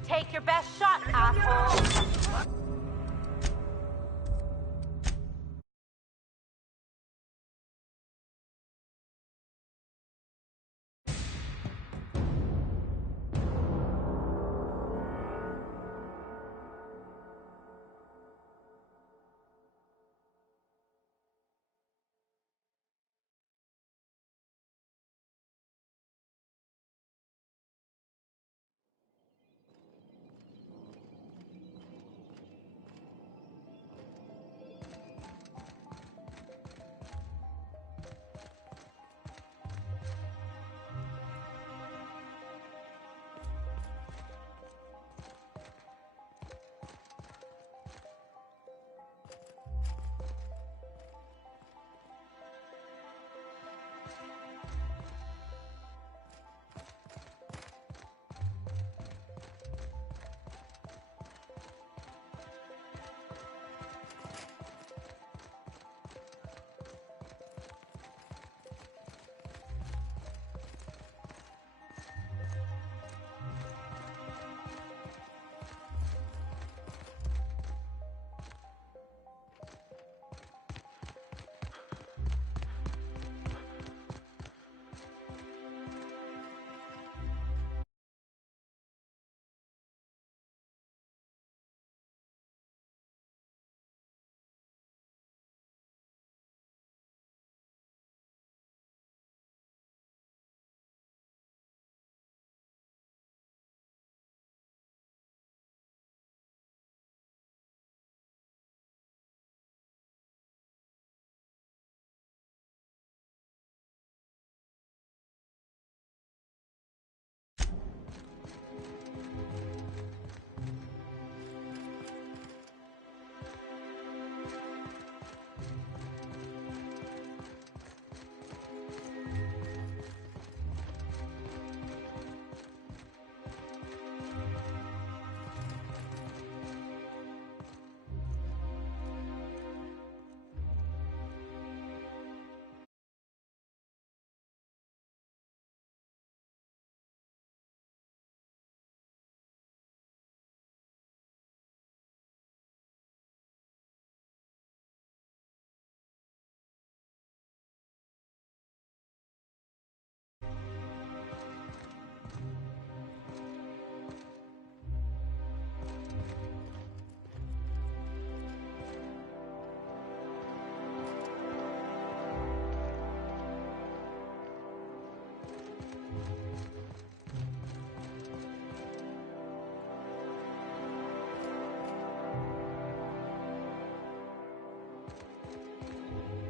Take your best shot, asshole!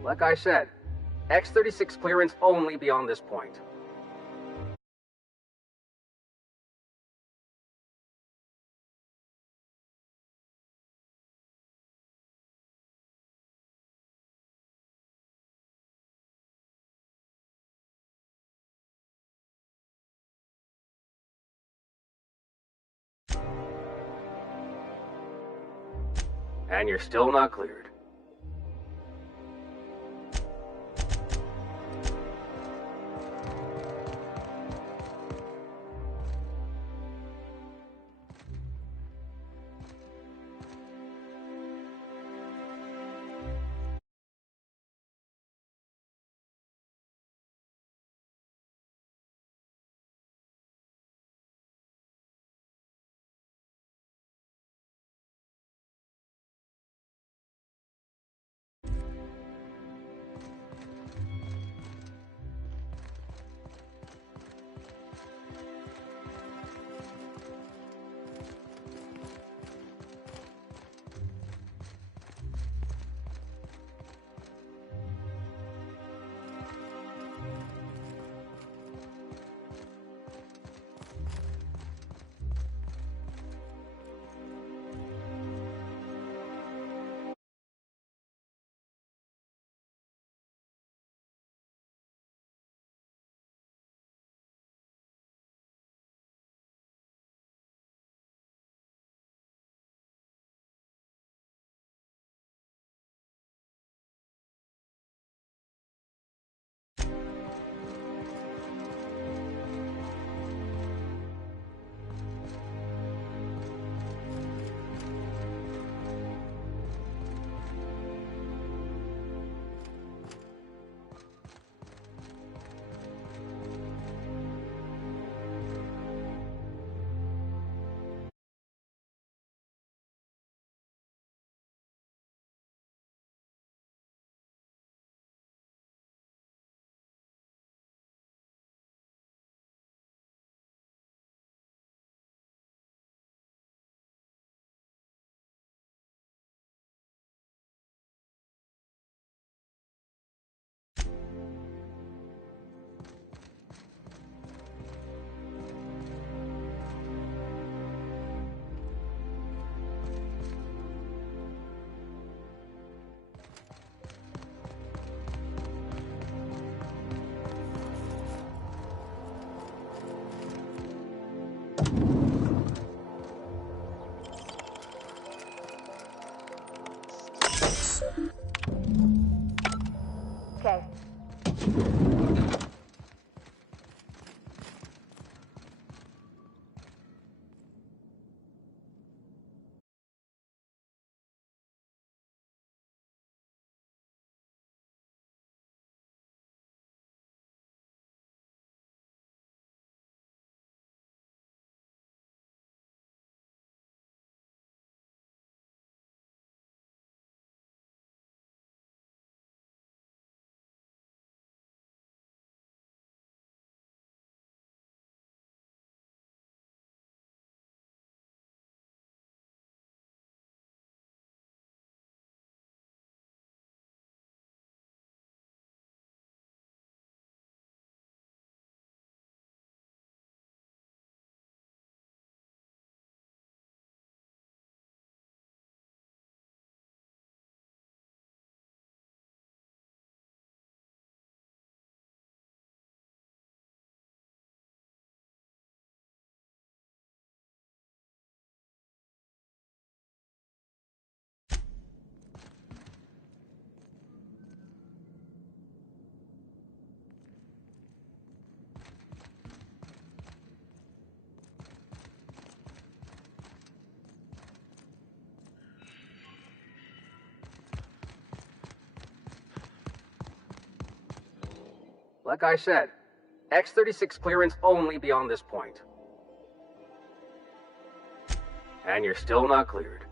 Like I said, X-36 clearance only beyond this point. And you're still not cleared. Like I said, X-36 clearance only beyond this point. And you're still not cleared.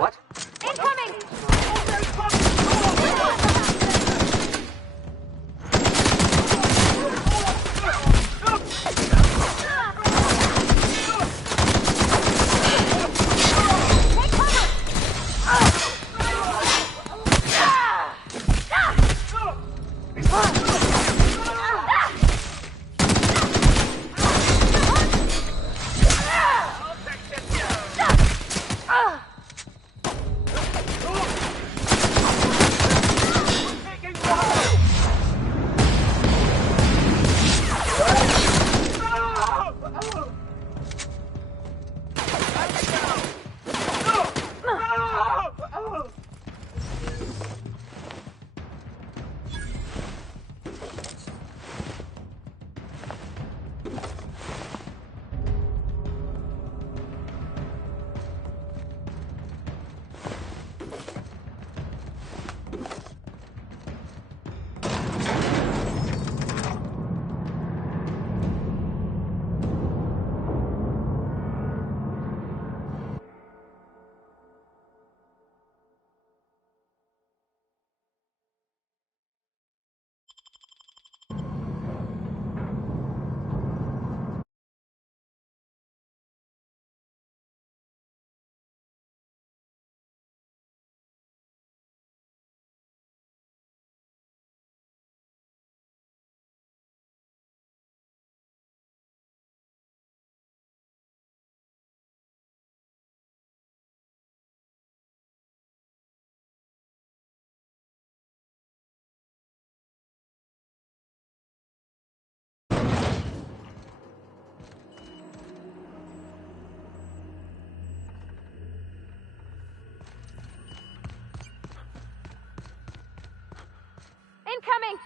What? Incoming! Incoming!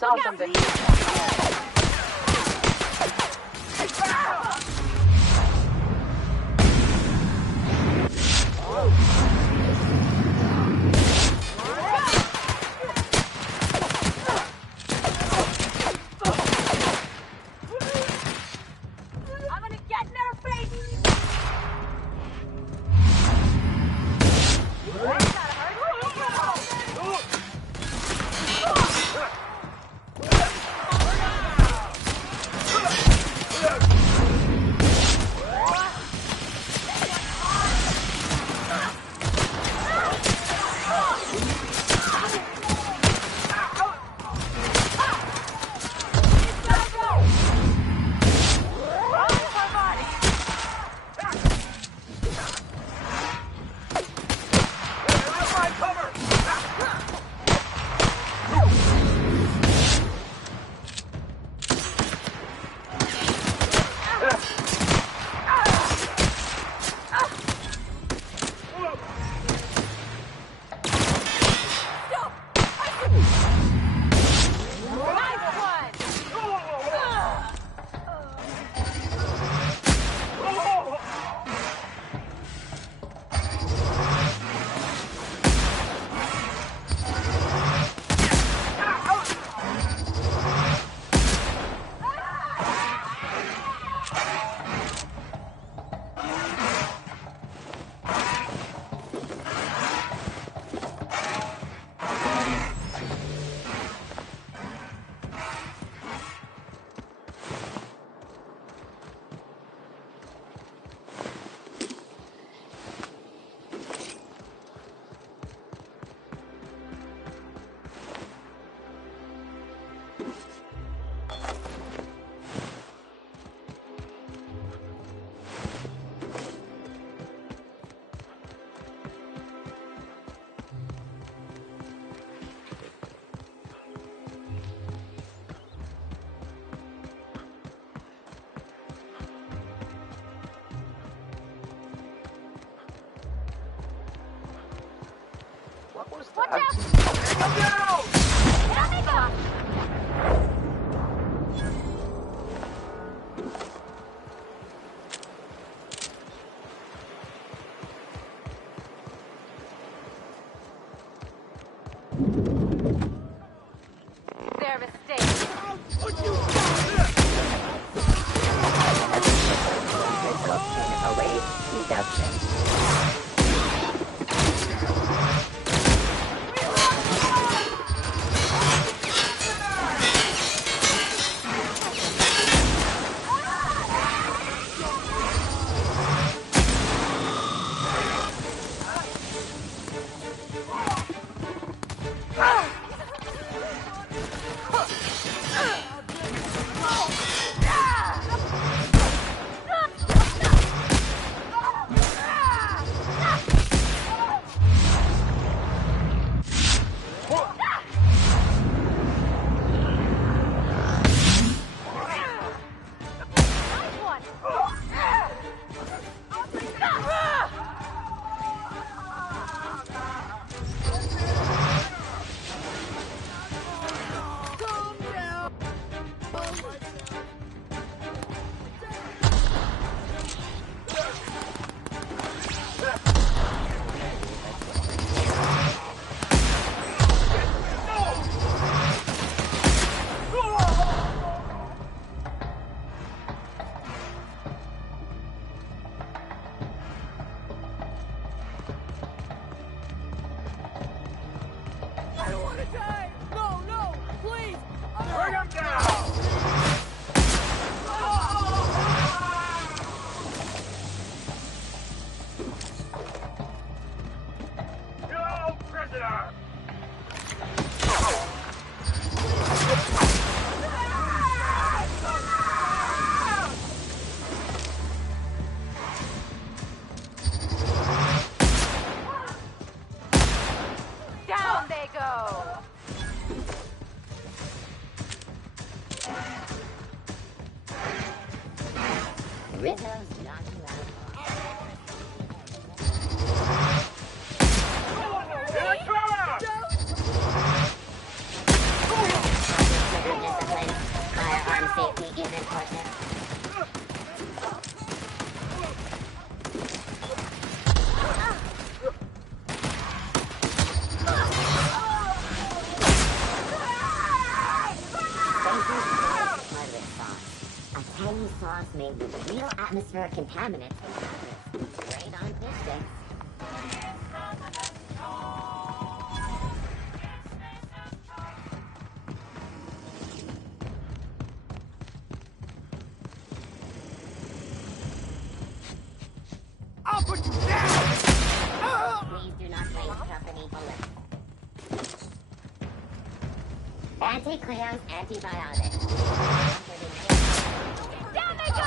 Saw something. I'm gonna get in her face! Watch out! Let me go! Their mistake. Away, reduction. Down they go! Rizzo's knocking out. partner. A tangy sauce made with real atmospheric contaminants from purpose. Great on fish sticks. I'll put you down! Please do not waste company bullets. Anti-clears, antibiotics. Down they go!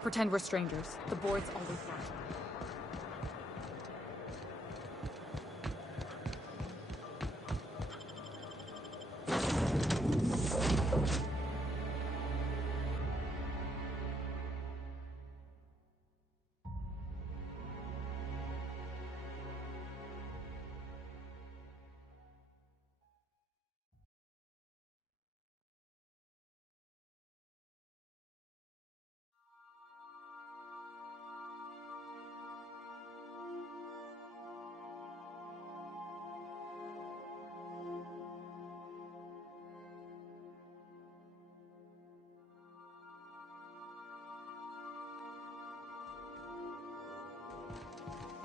Pretend we're strangers. The board's always right.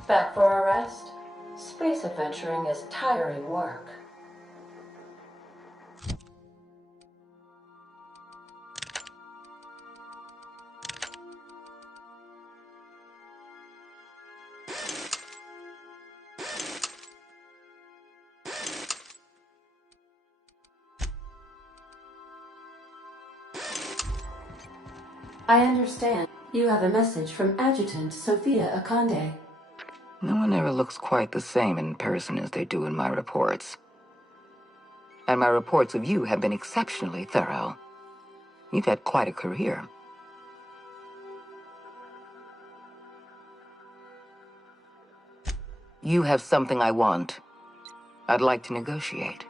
Back for a rest? Space adventuring is tiring work. I understand. You have a message from Adjutant Sophia Akande. No one ever looks quite the same in person as they do in my reports. And my reports of you have been exceptionally thorough. You've had quite a career. You have something I want. I'd like to negotiate.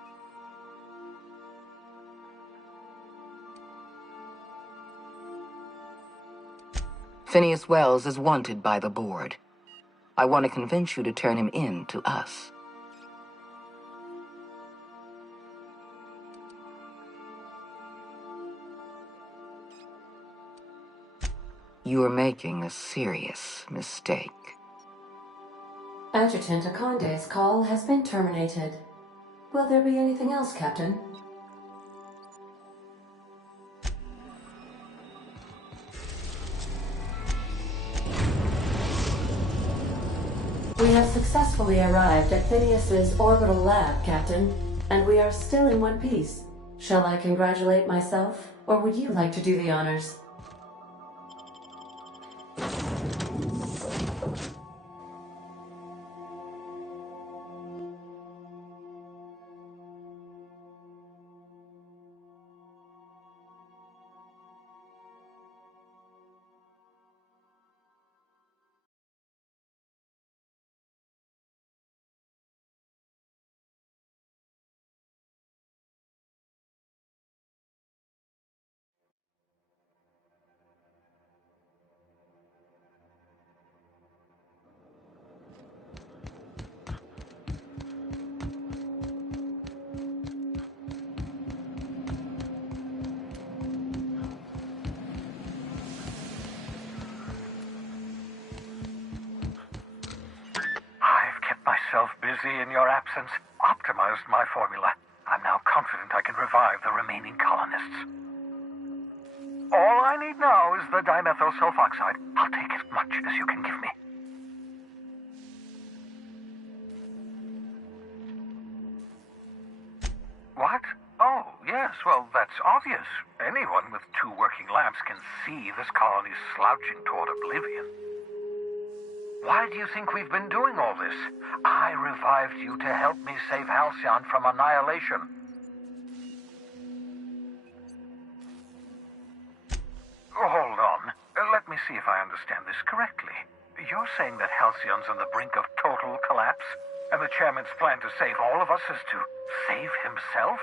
Phineas Wells is wanted by the board. I want to convince you to turn him in to us. You are making a serious mistake. Adjutant Akonde's call has been terminated. Will there be anything else, Captain? We have successfully arrived at Phineas's orbital lab, Captain, and we are still in one piece. Shall I congratulate myself, or would you like to do the honors? Busy in your absence, optimized my formula. I'm now confident I can revive the remaining colonists. All I need now is the dimethyl sulfoxide. I'll take as much as you can give me. What? Oh, yes, well, that's obvious. Anyone with 2 working lamps can see this colony's slouching toward oblivion. Why do you think we've been doing all this? I revived you to help me save Halcyon from annihilation. Hold on. Let me see if I understand this correctly. You're saying that Halcyon's on the brink of total collapse, and the chairman's plan to save all of us is to save himself?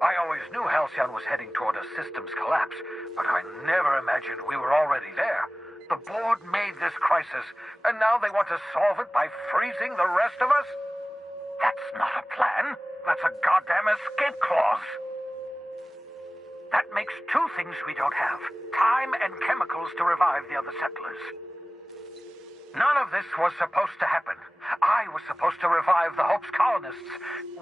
I always knew Halcyon was heading toward a systems collapse, but I never imagined we were already there. The board made this crisis, and now they want to solve it by freezing the rest of us? That's not a plan. That's a goddamn escape clause. That makes 2 things we don't have. Time and chemicals to revive the other settlers. None of this was supposed to happen. I was supposed to revive the Hope's colonists.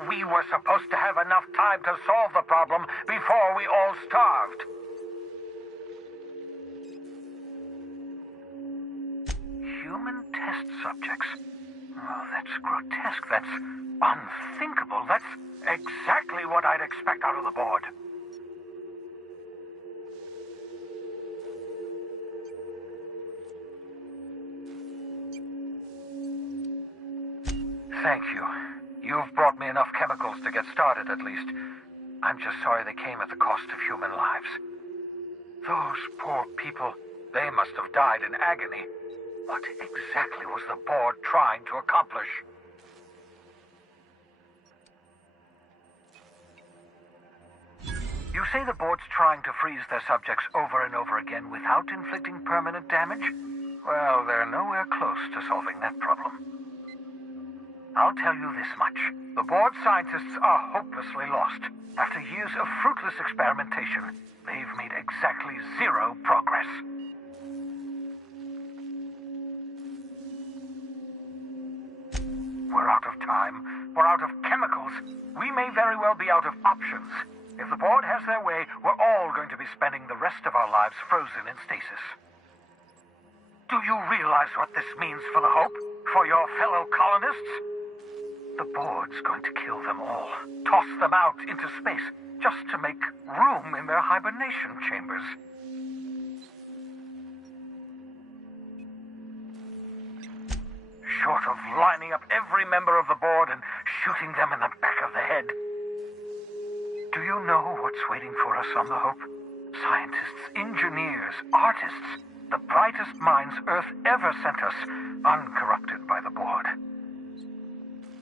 We were supposed to have enough time to solve the problem before we all starved. Human test subjects. Oh, that's grotesque. That's unthinkable. That's exactly what I'd expect out of the board. Thank you. You've brought me enough chemicals to get started, at least. I'm just sorry they came at the cost of human lives. Those poor people, they must have died in agony. What exactly was the board trying to accomplish? You say the board's trying to freeze their subjects over and over again without inflicting permanent damage? Well, they're nowhere close to solving that problem. I'll tell you this much. The board scientists are hopelessly lost. After years of fruitless experimentation, they've made exactly 0 progress. We're out of time. We're out of chemicals. We may very well be out of options. If the board has their way, we're all going to be spending the rest of our lives frozen in stasis. Do you realize what this means for the Hope? For your fellow colonists? The board's going to kill them all. Toss them out into space, just to make room in their hibernation chambers. Short of lining up every member of the board and shooting them in the back of the head. Do you know what's waiting for us on the Hope? Scientists, engineers, artists, the brightest minds Earth ever sent us, uncorrupted by the board.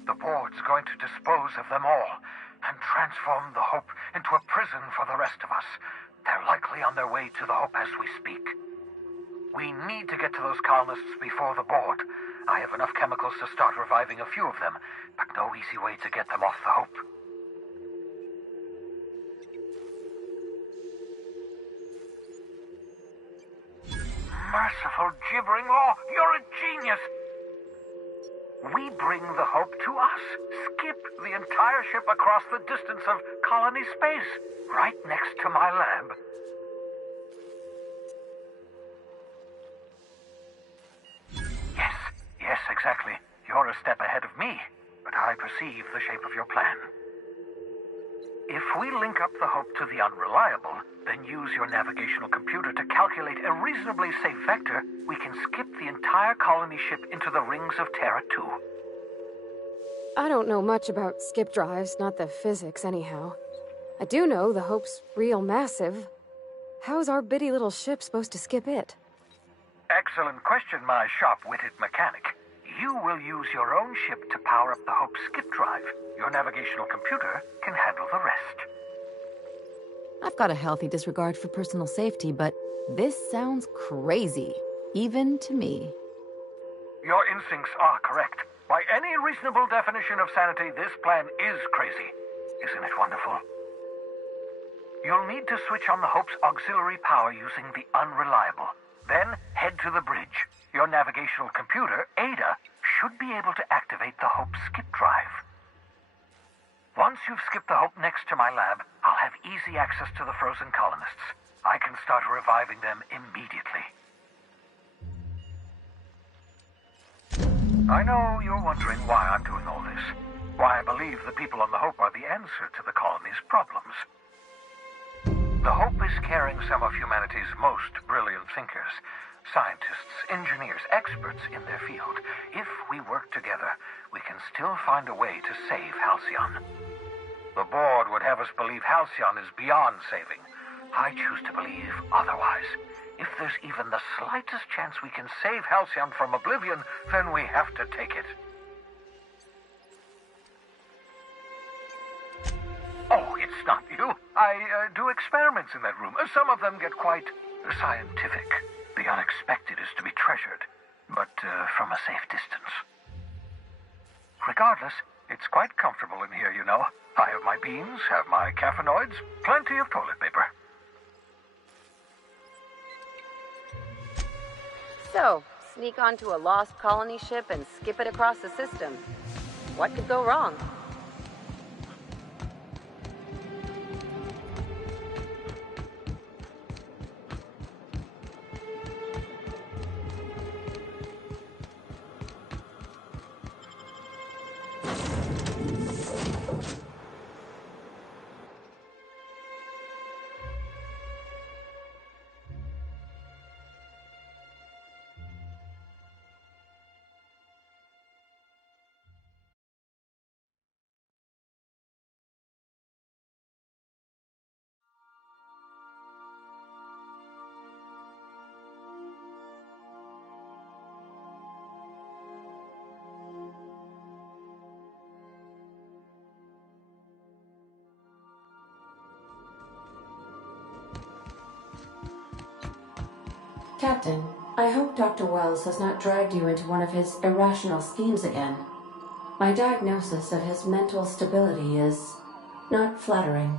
The board's going to dispose of them all and transform the Hope into a prison for the rest of us. They're likely on their way to the Hope as we speak. We need to get to those colonists before the board. I have enough chemicals to start reviving a few of them, but no easy way to get them off the Hope. Merciful gibbering law, you're a genius! We bring the Hope to us. Skip the entire ship across the distance of colony space, right next to my lab. Yes, exactly. You're a step ahead of me, but I perceive the shape of your plan. If we link up the Hope to the Unreliable, then use your navigational computer to calculate a reasonably safe vector, we can skip the entire colony ship into the rings of Terra 2. I don't know much about skip drives, not the physics anyhow. I do know the Hope's real massive. How's our bitty little ship supposed to skip it? Excellent question, my sharp-witted mechanic. You will use your own ship to power up the Hope's skip drive. Your navigational computer can handle the rest. I've got a healthy disregard for personal safety, but this sounds crazy, even to me. Your instincts are correct. By any reasonable definition of sanity, this plan is crazy. Isn't it wonderful? You'll need to switch on the Hope's auxiliary power using the Unreliable. Then head to the bridge. Your navigational computer, Ada, should be able to activate the Hope skip drive. Once you've skipped the Hope next to my lab, I'll have easy access to the frozen colonists. I can start reviving them immediately. I know you're wondering why I'm doing all this. Why I believe the people on the Hope are the answer to the colony's problems. The Hope is carrying some of humanity's most brilliant thinkers. Scientists, engineers, experts in their field. If we work together, we can still find a way to save Halcyon. The board would have us believe Halcyon is beyond saving. I choose to believe otherwise. If there's even the slightest chance we can save Halcyon from oblivion, then we have to take it. Oh, it's not you. I do experiments in that room. Some of them get quite scientific. The unexpected is to be treasured, but from a safe distance. Regardless, it's quite comfortable in here, you know. I have my beans, have my caffeinoids, plenty of toilet paper. So, sneak onto a lost colony ship and skip it across the system. What could go wrong? Captain, I hope Dr. Wells has not dragged you into one of his irrational schemes again. My diagnosis of his mental stability is not flattering.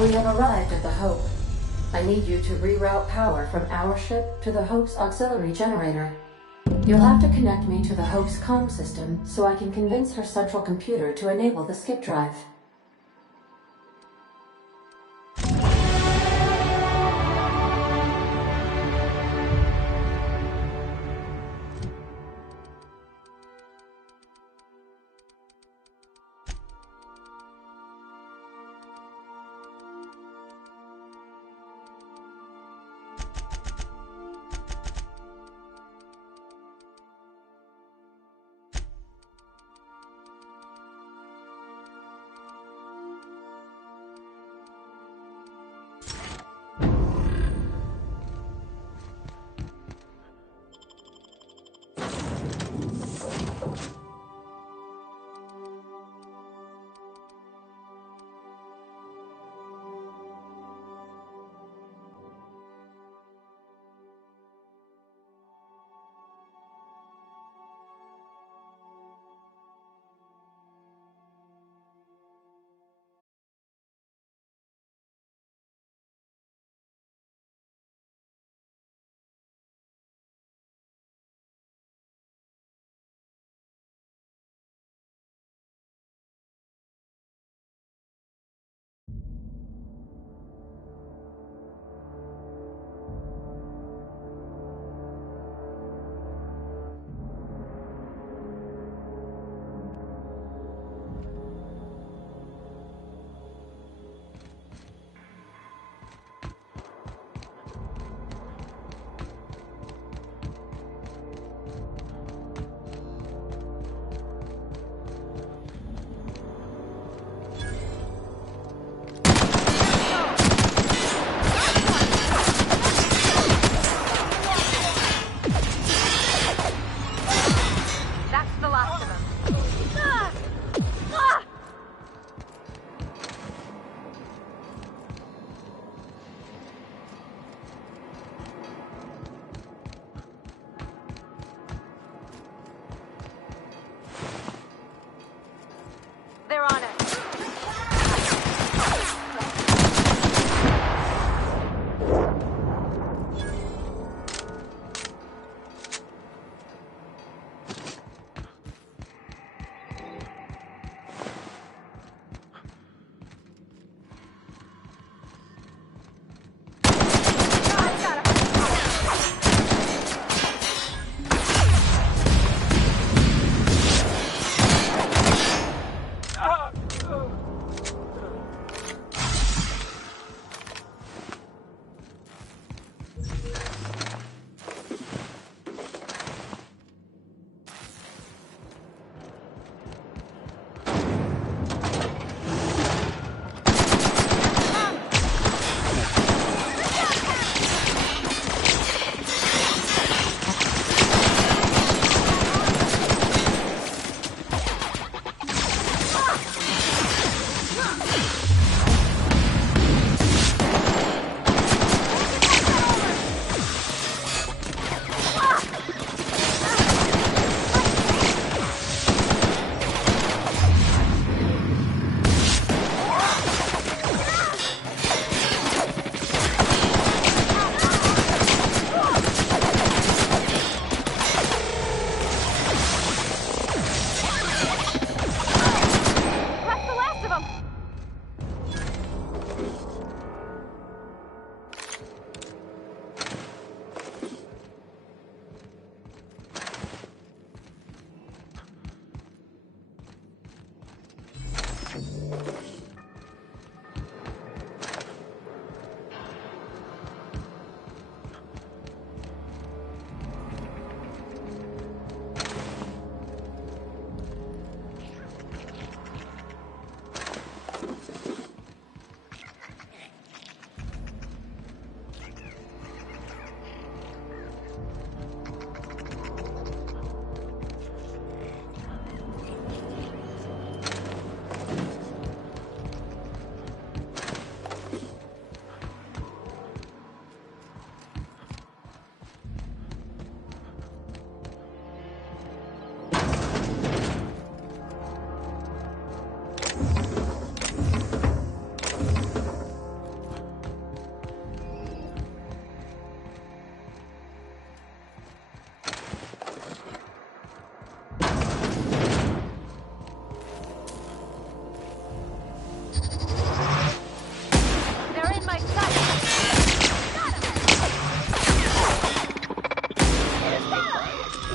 We have arrived at the Hope. I need you to reroute power from our ship to the Hope's auxiliary generator. You'll have to connect me to the Hope's comm system so I can convince her central computer to enable the skip drive.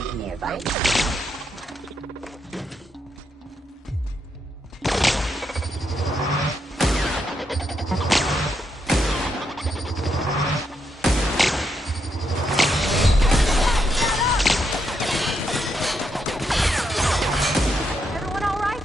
engineer, right? Everyone all right?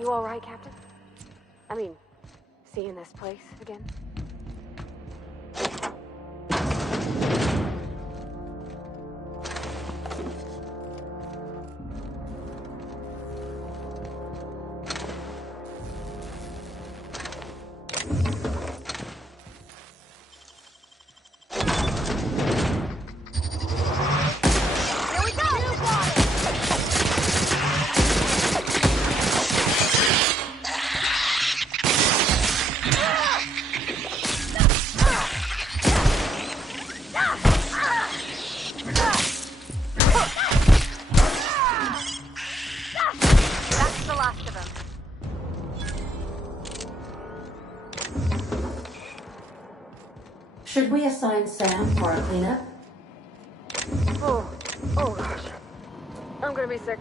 You all right, Captain? I mean, seeing this place again? That's the last of them. Should we assign Sam for a cleanup? Oh gosh. I'm gonna be sick.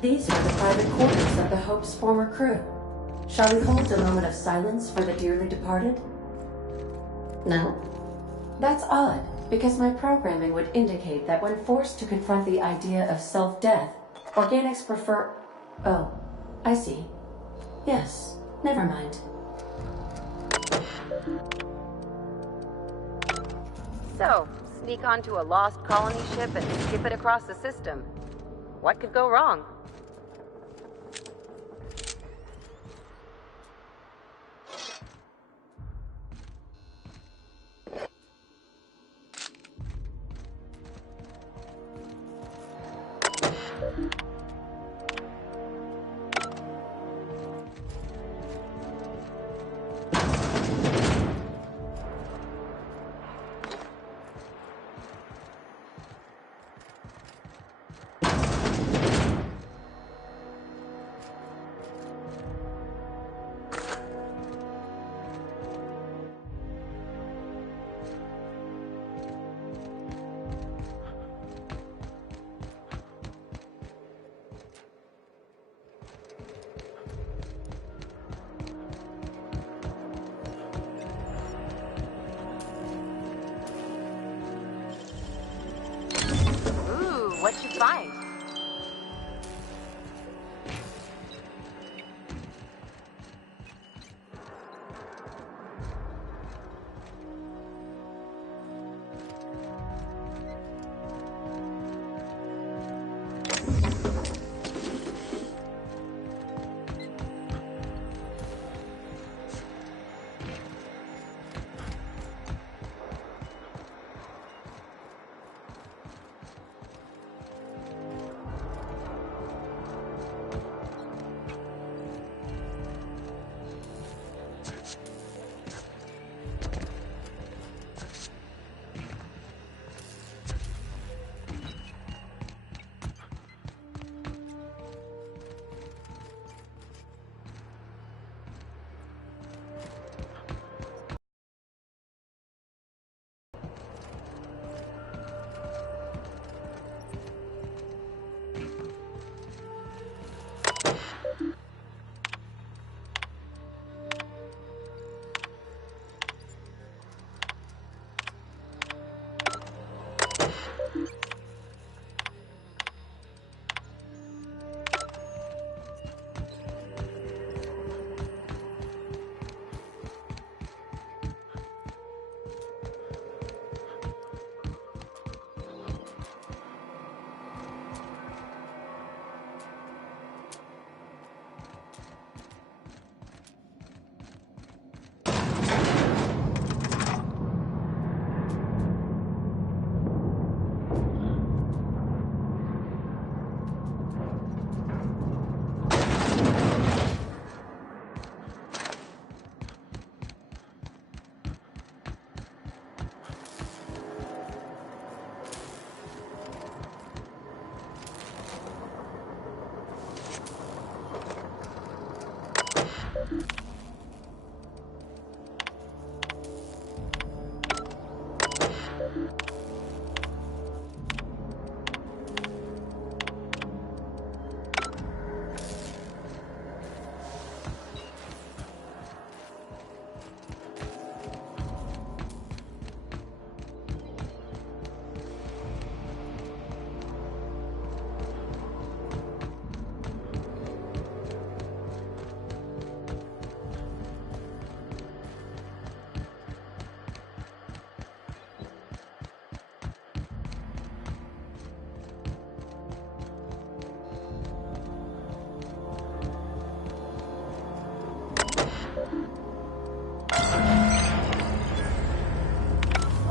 These are the private quarters of the Hope's former crew. Shall we hold a moment of silence for the dearly departed? No? That's odd, because my programming would indicate that when forced to confront the idea of self-death, organics prefer... Oh, I see. Yes, never mind. So, sneak onto a lost colony ship and skip it across the system. What could go wrong? fine.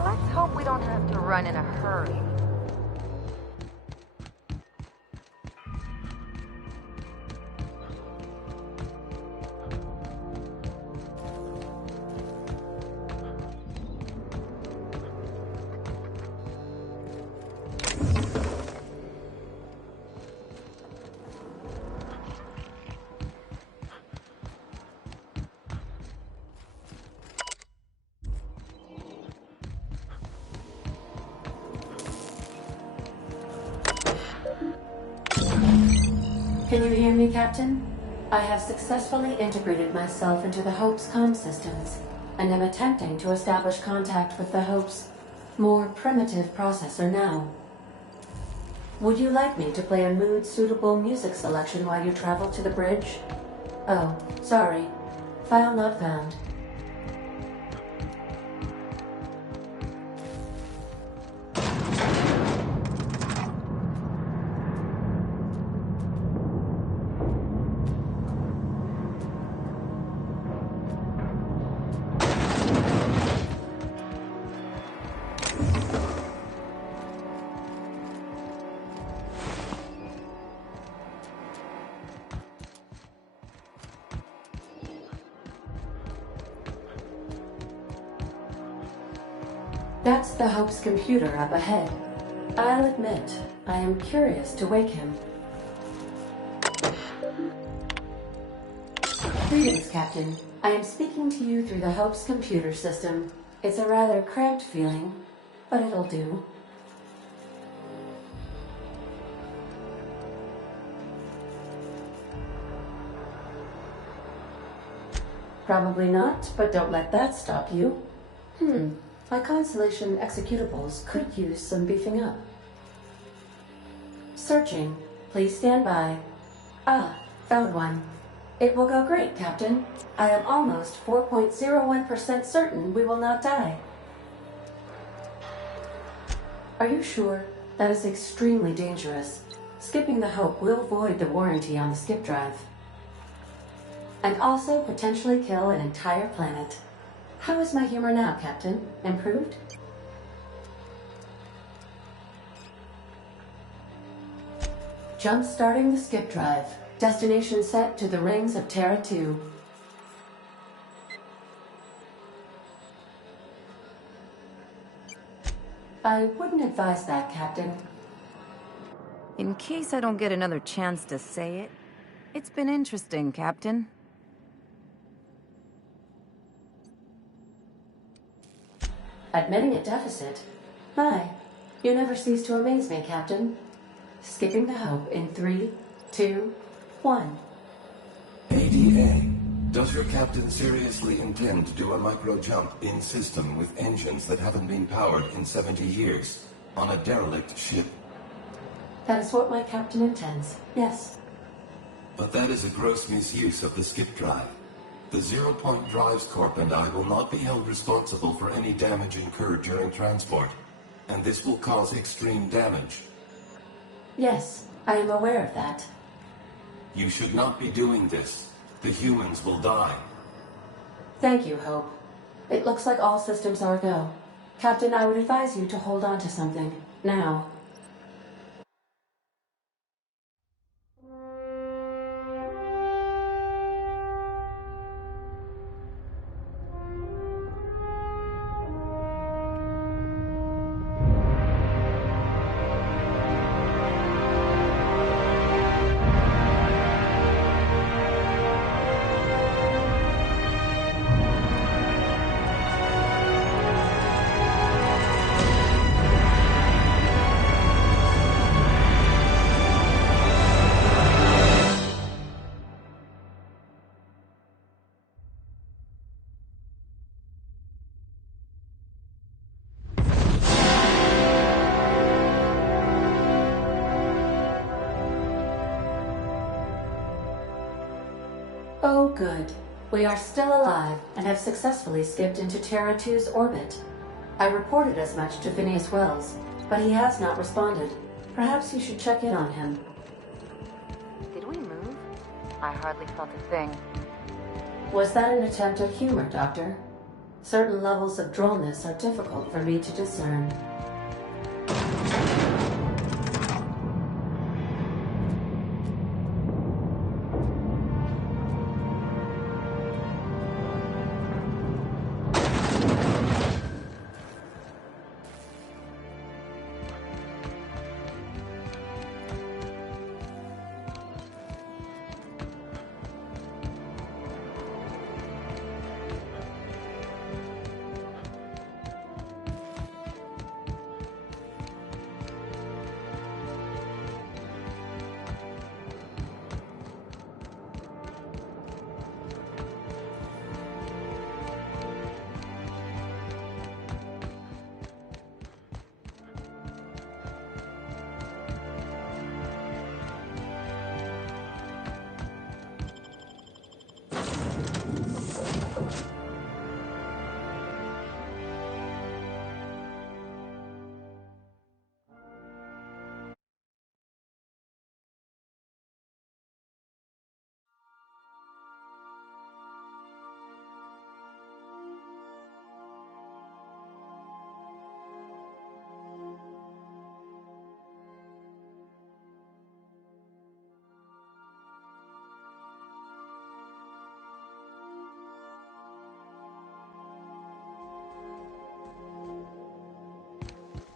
Let's hope we don't have to run in a hurry. Can you hear me, Captain? I have successfully integrated myself into the Hope's comm systems, and am attempting to establish contact with the Hope's more primitive processor now. Would you like me to play a mood-suitable music selection while you travel to the bridge? Oh, sorry. File not found. That's the Hope's computer up ahead. I'll admit, I am curious to wake him. Greetings, Captain. I am speaking to you through the Hope's computer system. It's a rather cramped feeling, but it'll do. Probably not, but don't let that stop you. My Constellation executables could use some beefing up. Searching. Please stand by. Ah, found one. It will go great, Captain. I am almost 4.01% certain we will not die. Are you sure? That is extremely dangerous. Skipping the Hope will void the warranty on the skip drive. And also potentially kill an entire planet. How is my humor now, Captain? Improved? Jump-starting the skip drive. Destination set to the rings of Terra 2. I wouldn't advise that, Captain. In case I don't get another chance to say it, it's been interesting, Captain. Admitting a deficit? My, you never cease to amaze me, Captain. Skipping the Hope in 3, 2, 1. ADA, does your captain seriously intend to do a micro-jump in system with engines that haven't been powered in 70 years on a derelict ship? That is what my captain intends, yes. But that is a gross misuse of the skip drive. The Zero Point Drives Corp and I will not be held responsible for any damage incurred during transport, and this will cause extreme damage. Yes, I am aware of that. You should not be doing this. The humans will die. Thank you, Hope. It looks like all systems are go. Captain, I would advise you to hold on to something. Now. Oh, good. We are still alive and have successfully skipped into Terra 2's orbit. I reported as much to Phineas Wells, but he has not responded. Perhaps you should check in on him. Did we move? I hardly felt a thing. Was that an attempt at humor, Doctor? Certain levels of drollness are difficult for me to discern.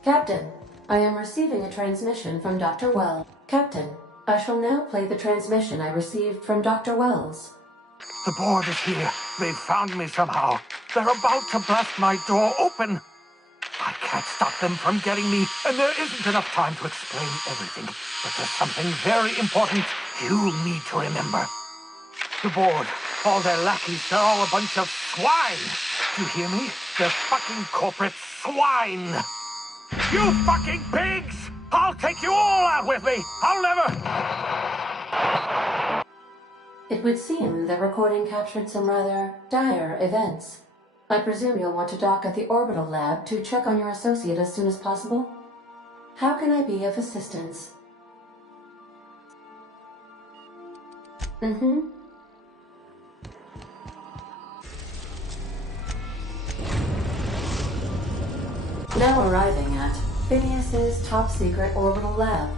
Captain, I am receiving a transmission from Dr. Wells. Captain, I shall now play the transmission I received from Dr. Wells. The board is here. They've found me somehow. They're about to blast my door open. I can't stop them from getting me, and there isn't enough time to explain everything. But there's something very important you need to remember. The board, all their lackeys, they're all a bunch of swine. Do you hear me? They're fucking corporate swine. You fucking pigs! I'll take you all out with me! I'll never... It would seem the recording captured some rather dire events. I presume you'll want to dock at the orbital lab to check on your associate as soon as possible? How can I be of assistance? Now arriving at Phineas's top-secret orbital lab.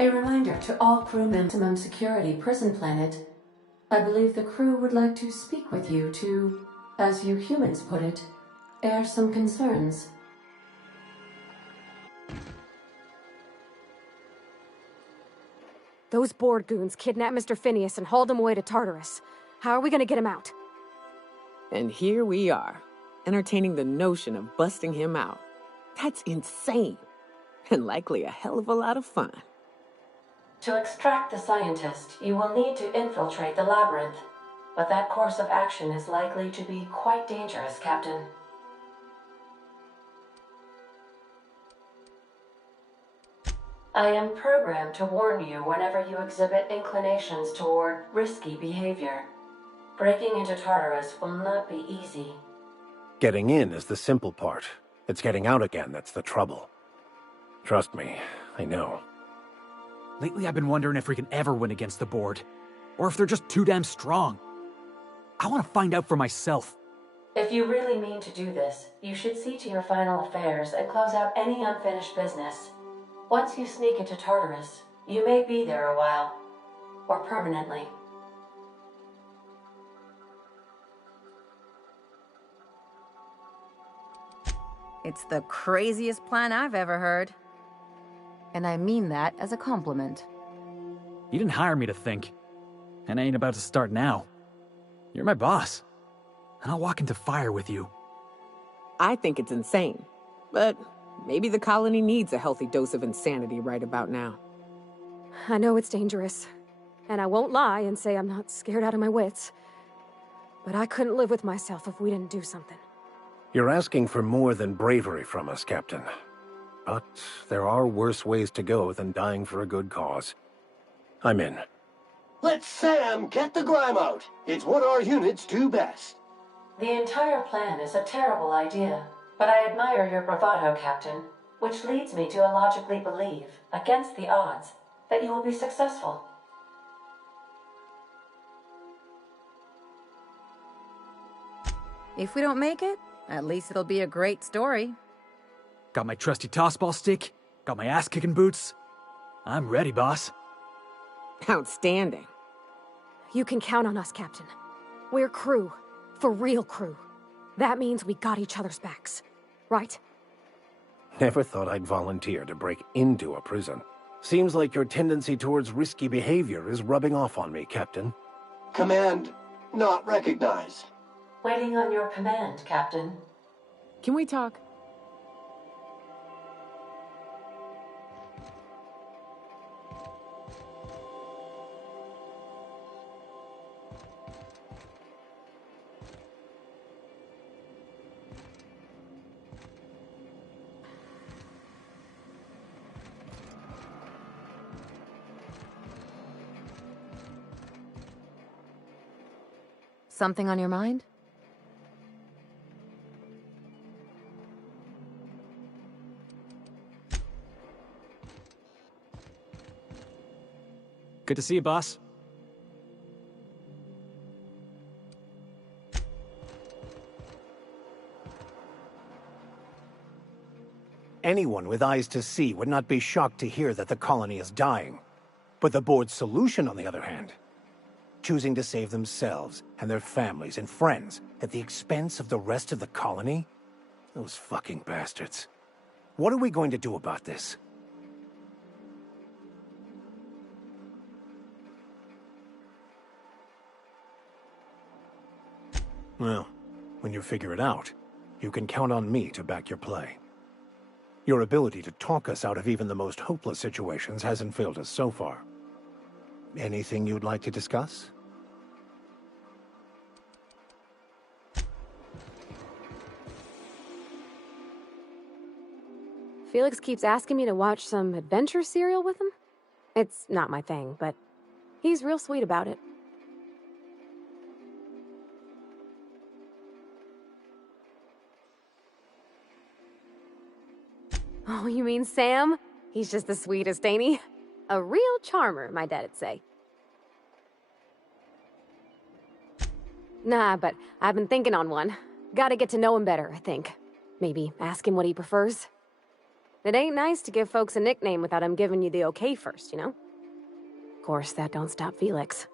A reminder to all crew maximum security prison planet. I believe the crew would like to speak with you to, as you humans put it, air some concerns. Those board goons kidnapped Mr. Phineas and hauled him away to Tartarus. How are we gonna get him out? And here we are, entertaining the notion of busting him out. That's insane. And likely a hell of a lot of fun. To extract the scientist, you will need to infiltrate the labyrinth. But that course of action is likely to be quite dangerous, Captain. I am programmed to warn you whenever you exhibit inclinations toward risky behavior. Breaking into Tartarus will not be easy. Getting in is the simple part. It's getting out again that's the trouble. Trust me, I know. Lately I've been wondering if we can ever win against the board. Or if they're just too damn strong. I want to find out for myself. If you really mean to do this, you should see to your final affairs and close out any unfinished business. Once you sneak into Tartarus, you may be there a while. Or permanently. It's the craziest plan I've ever heard. And I mean that as a compliment. You didn't hire me to think. And I ain't about to start now. You're my boss. And I'll walk into fire with you. I think it's insane. But maybe the colony needs a healthy dose of insanity right about now. I know it's dangerous. And I won't lie and say I'm not scared out of my wits. But I couldn't live with myself if we didn't do something. You're asking for more than bravery from us, Captain. But there are worse ways to go than dying for a good cause. I'm in. Let Sam get the grime out. It's what our units do best. The entire plan is a terrible idea, but I admire your bravado, Captain, which leads me to illogically believe, against the odds, that you will be successful. If we don't make it, at least it'll be a great story. Got my trusty tossball stick, got my ass-kicking boots. I'm ready, boss. Outstanding. You can count on us, Captain. We're crew. For real crew. That means we got each other's backs. Right? Never thought I'd volunteer to break into a prison. Seems like your tendency towards risky behavior is rubbing off on me, Captain. Command not recognized. Waiting on your command, Captain. Can we talk? Something on your mind? Good to see you, boss. Anyone with eyes to see would not be shocked to hear that the colony is dying. But the board's solution, on the other hand, choosing to save themselves and their families and friends at the expense of the rest of the colony? Those fucking bastards. What are we going to do about this? Well, when you figure it out, you can count on me to back your play. Your ability to talk us out of even the most hopeless situations hasn't failed us so far. Anything you'd like to discuss? Felix keeps asking me to watch some adventure serial with him. It's not my thing, but he's real sweet about it. Oh, you mean Sam? He's just the sweetest, ain't he? A real charmer, my dad'd say. Nah, but I've been thinking on one. Gotta get to know him better, I think. Maybe ask him what he prefers. It ain't nice to give folks a nickname without them giving you the okay first, you know? Of course, that don't stop Felix.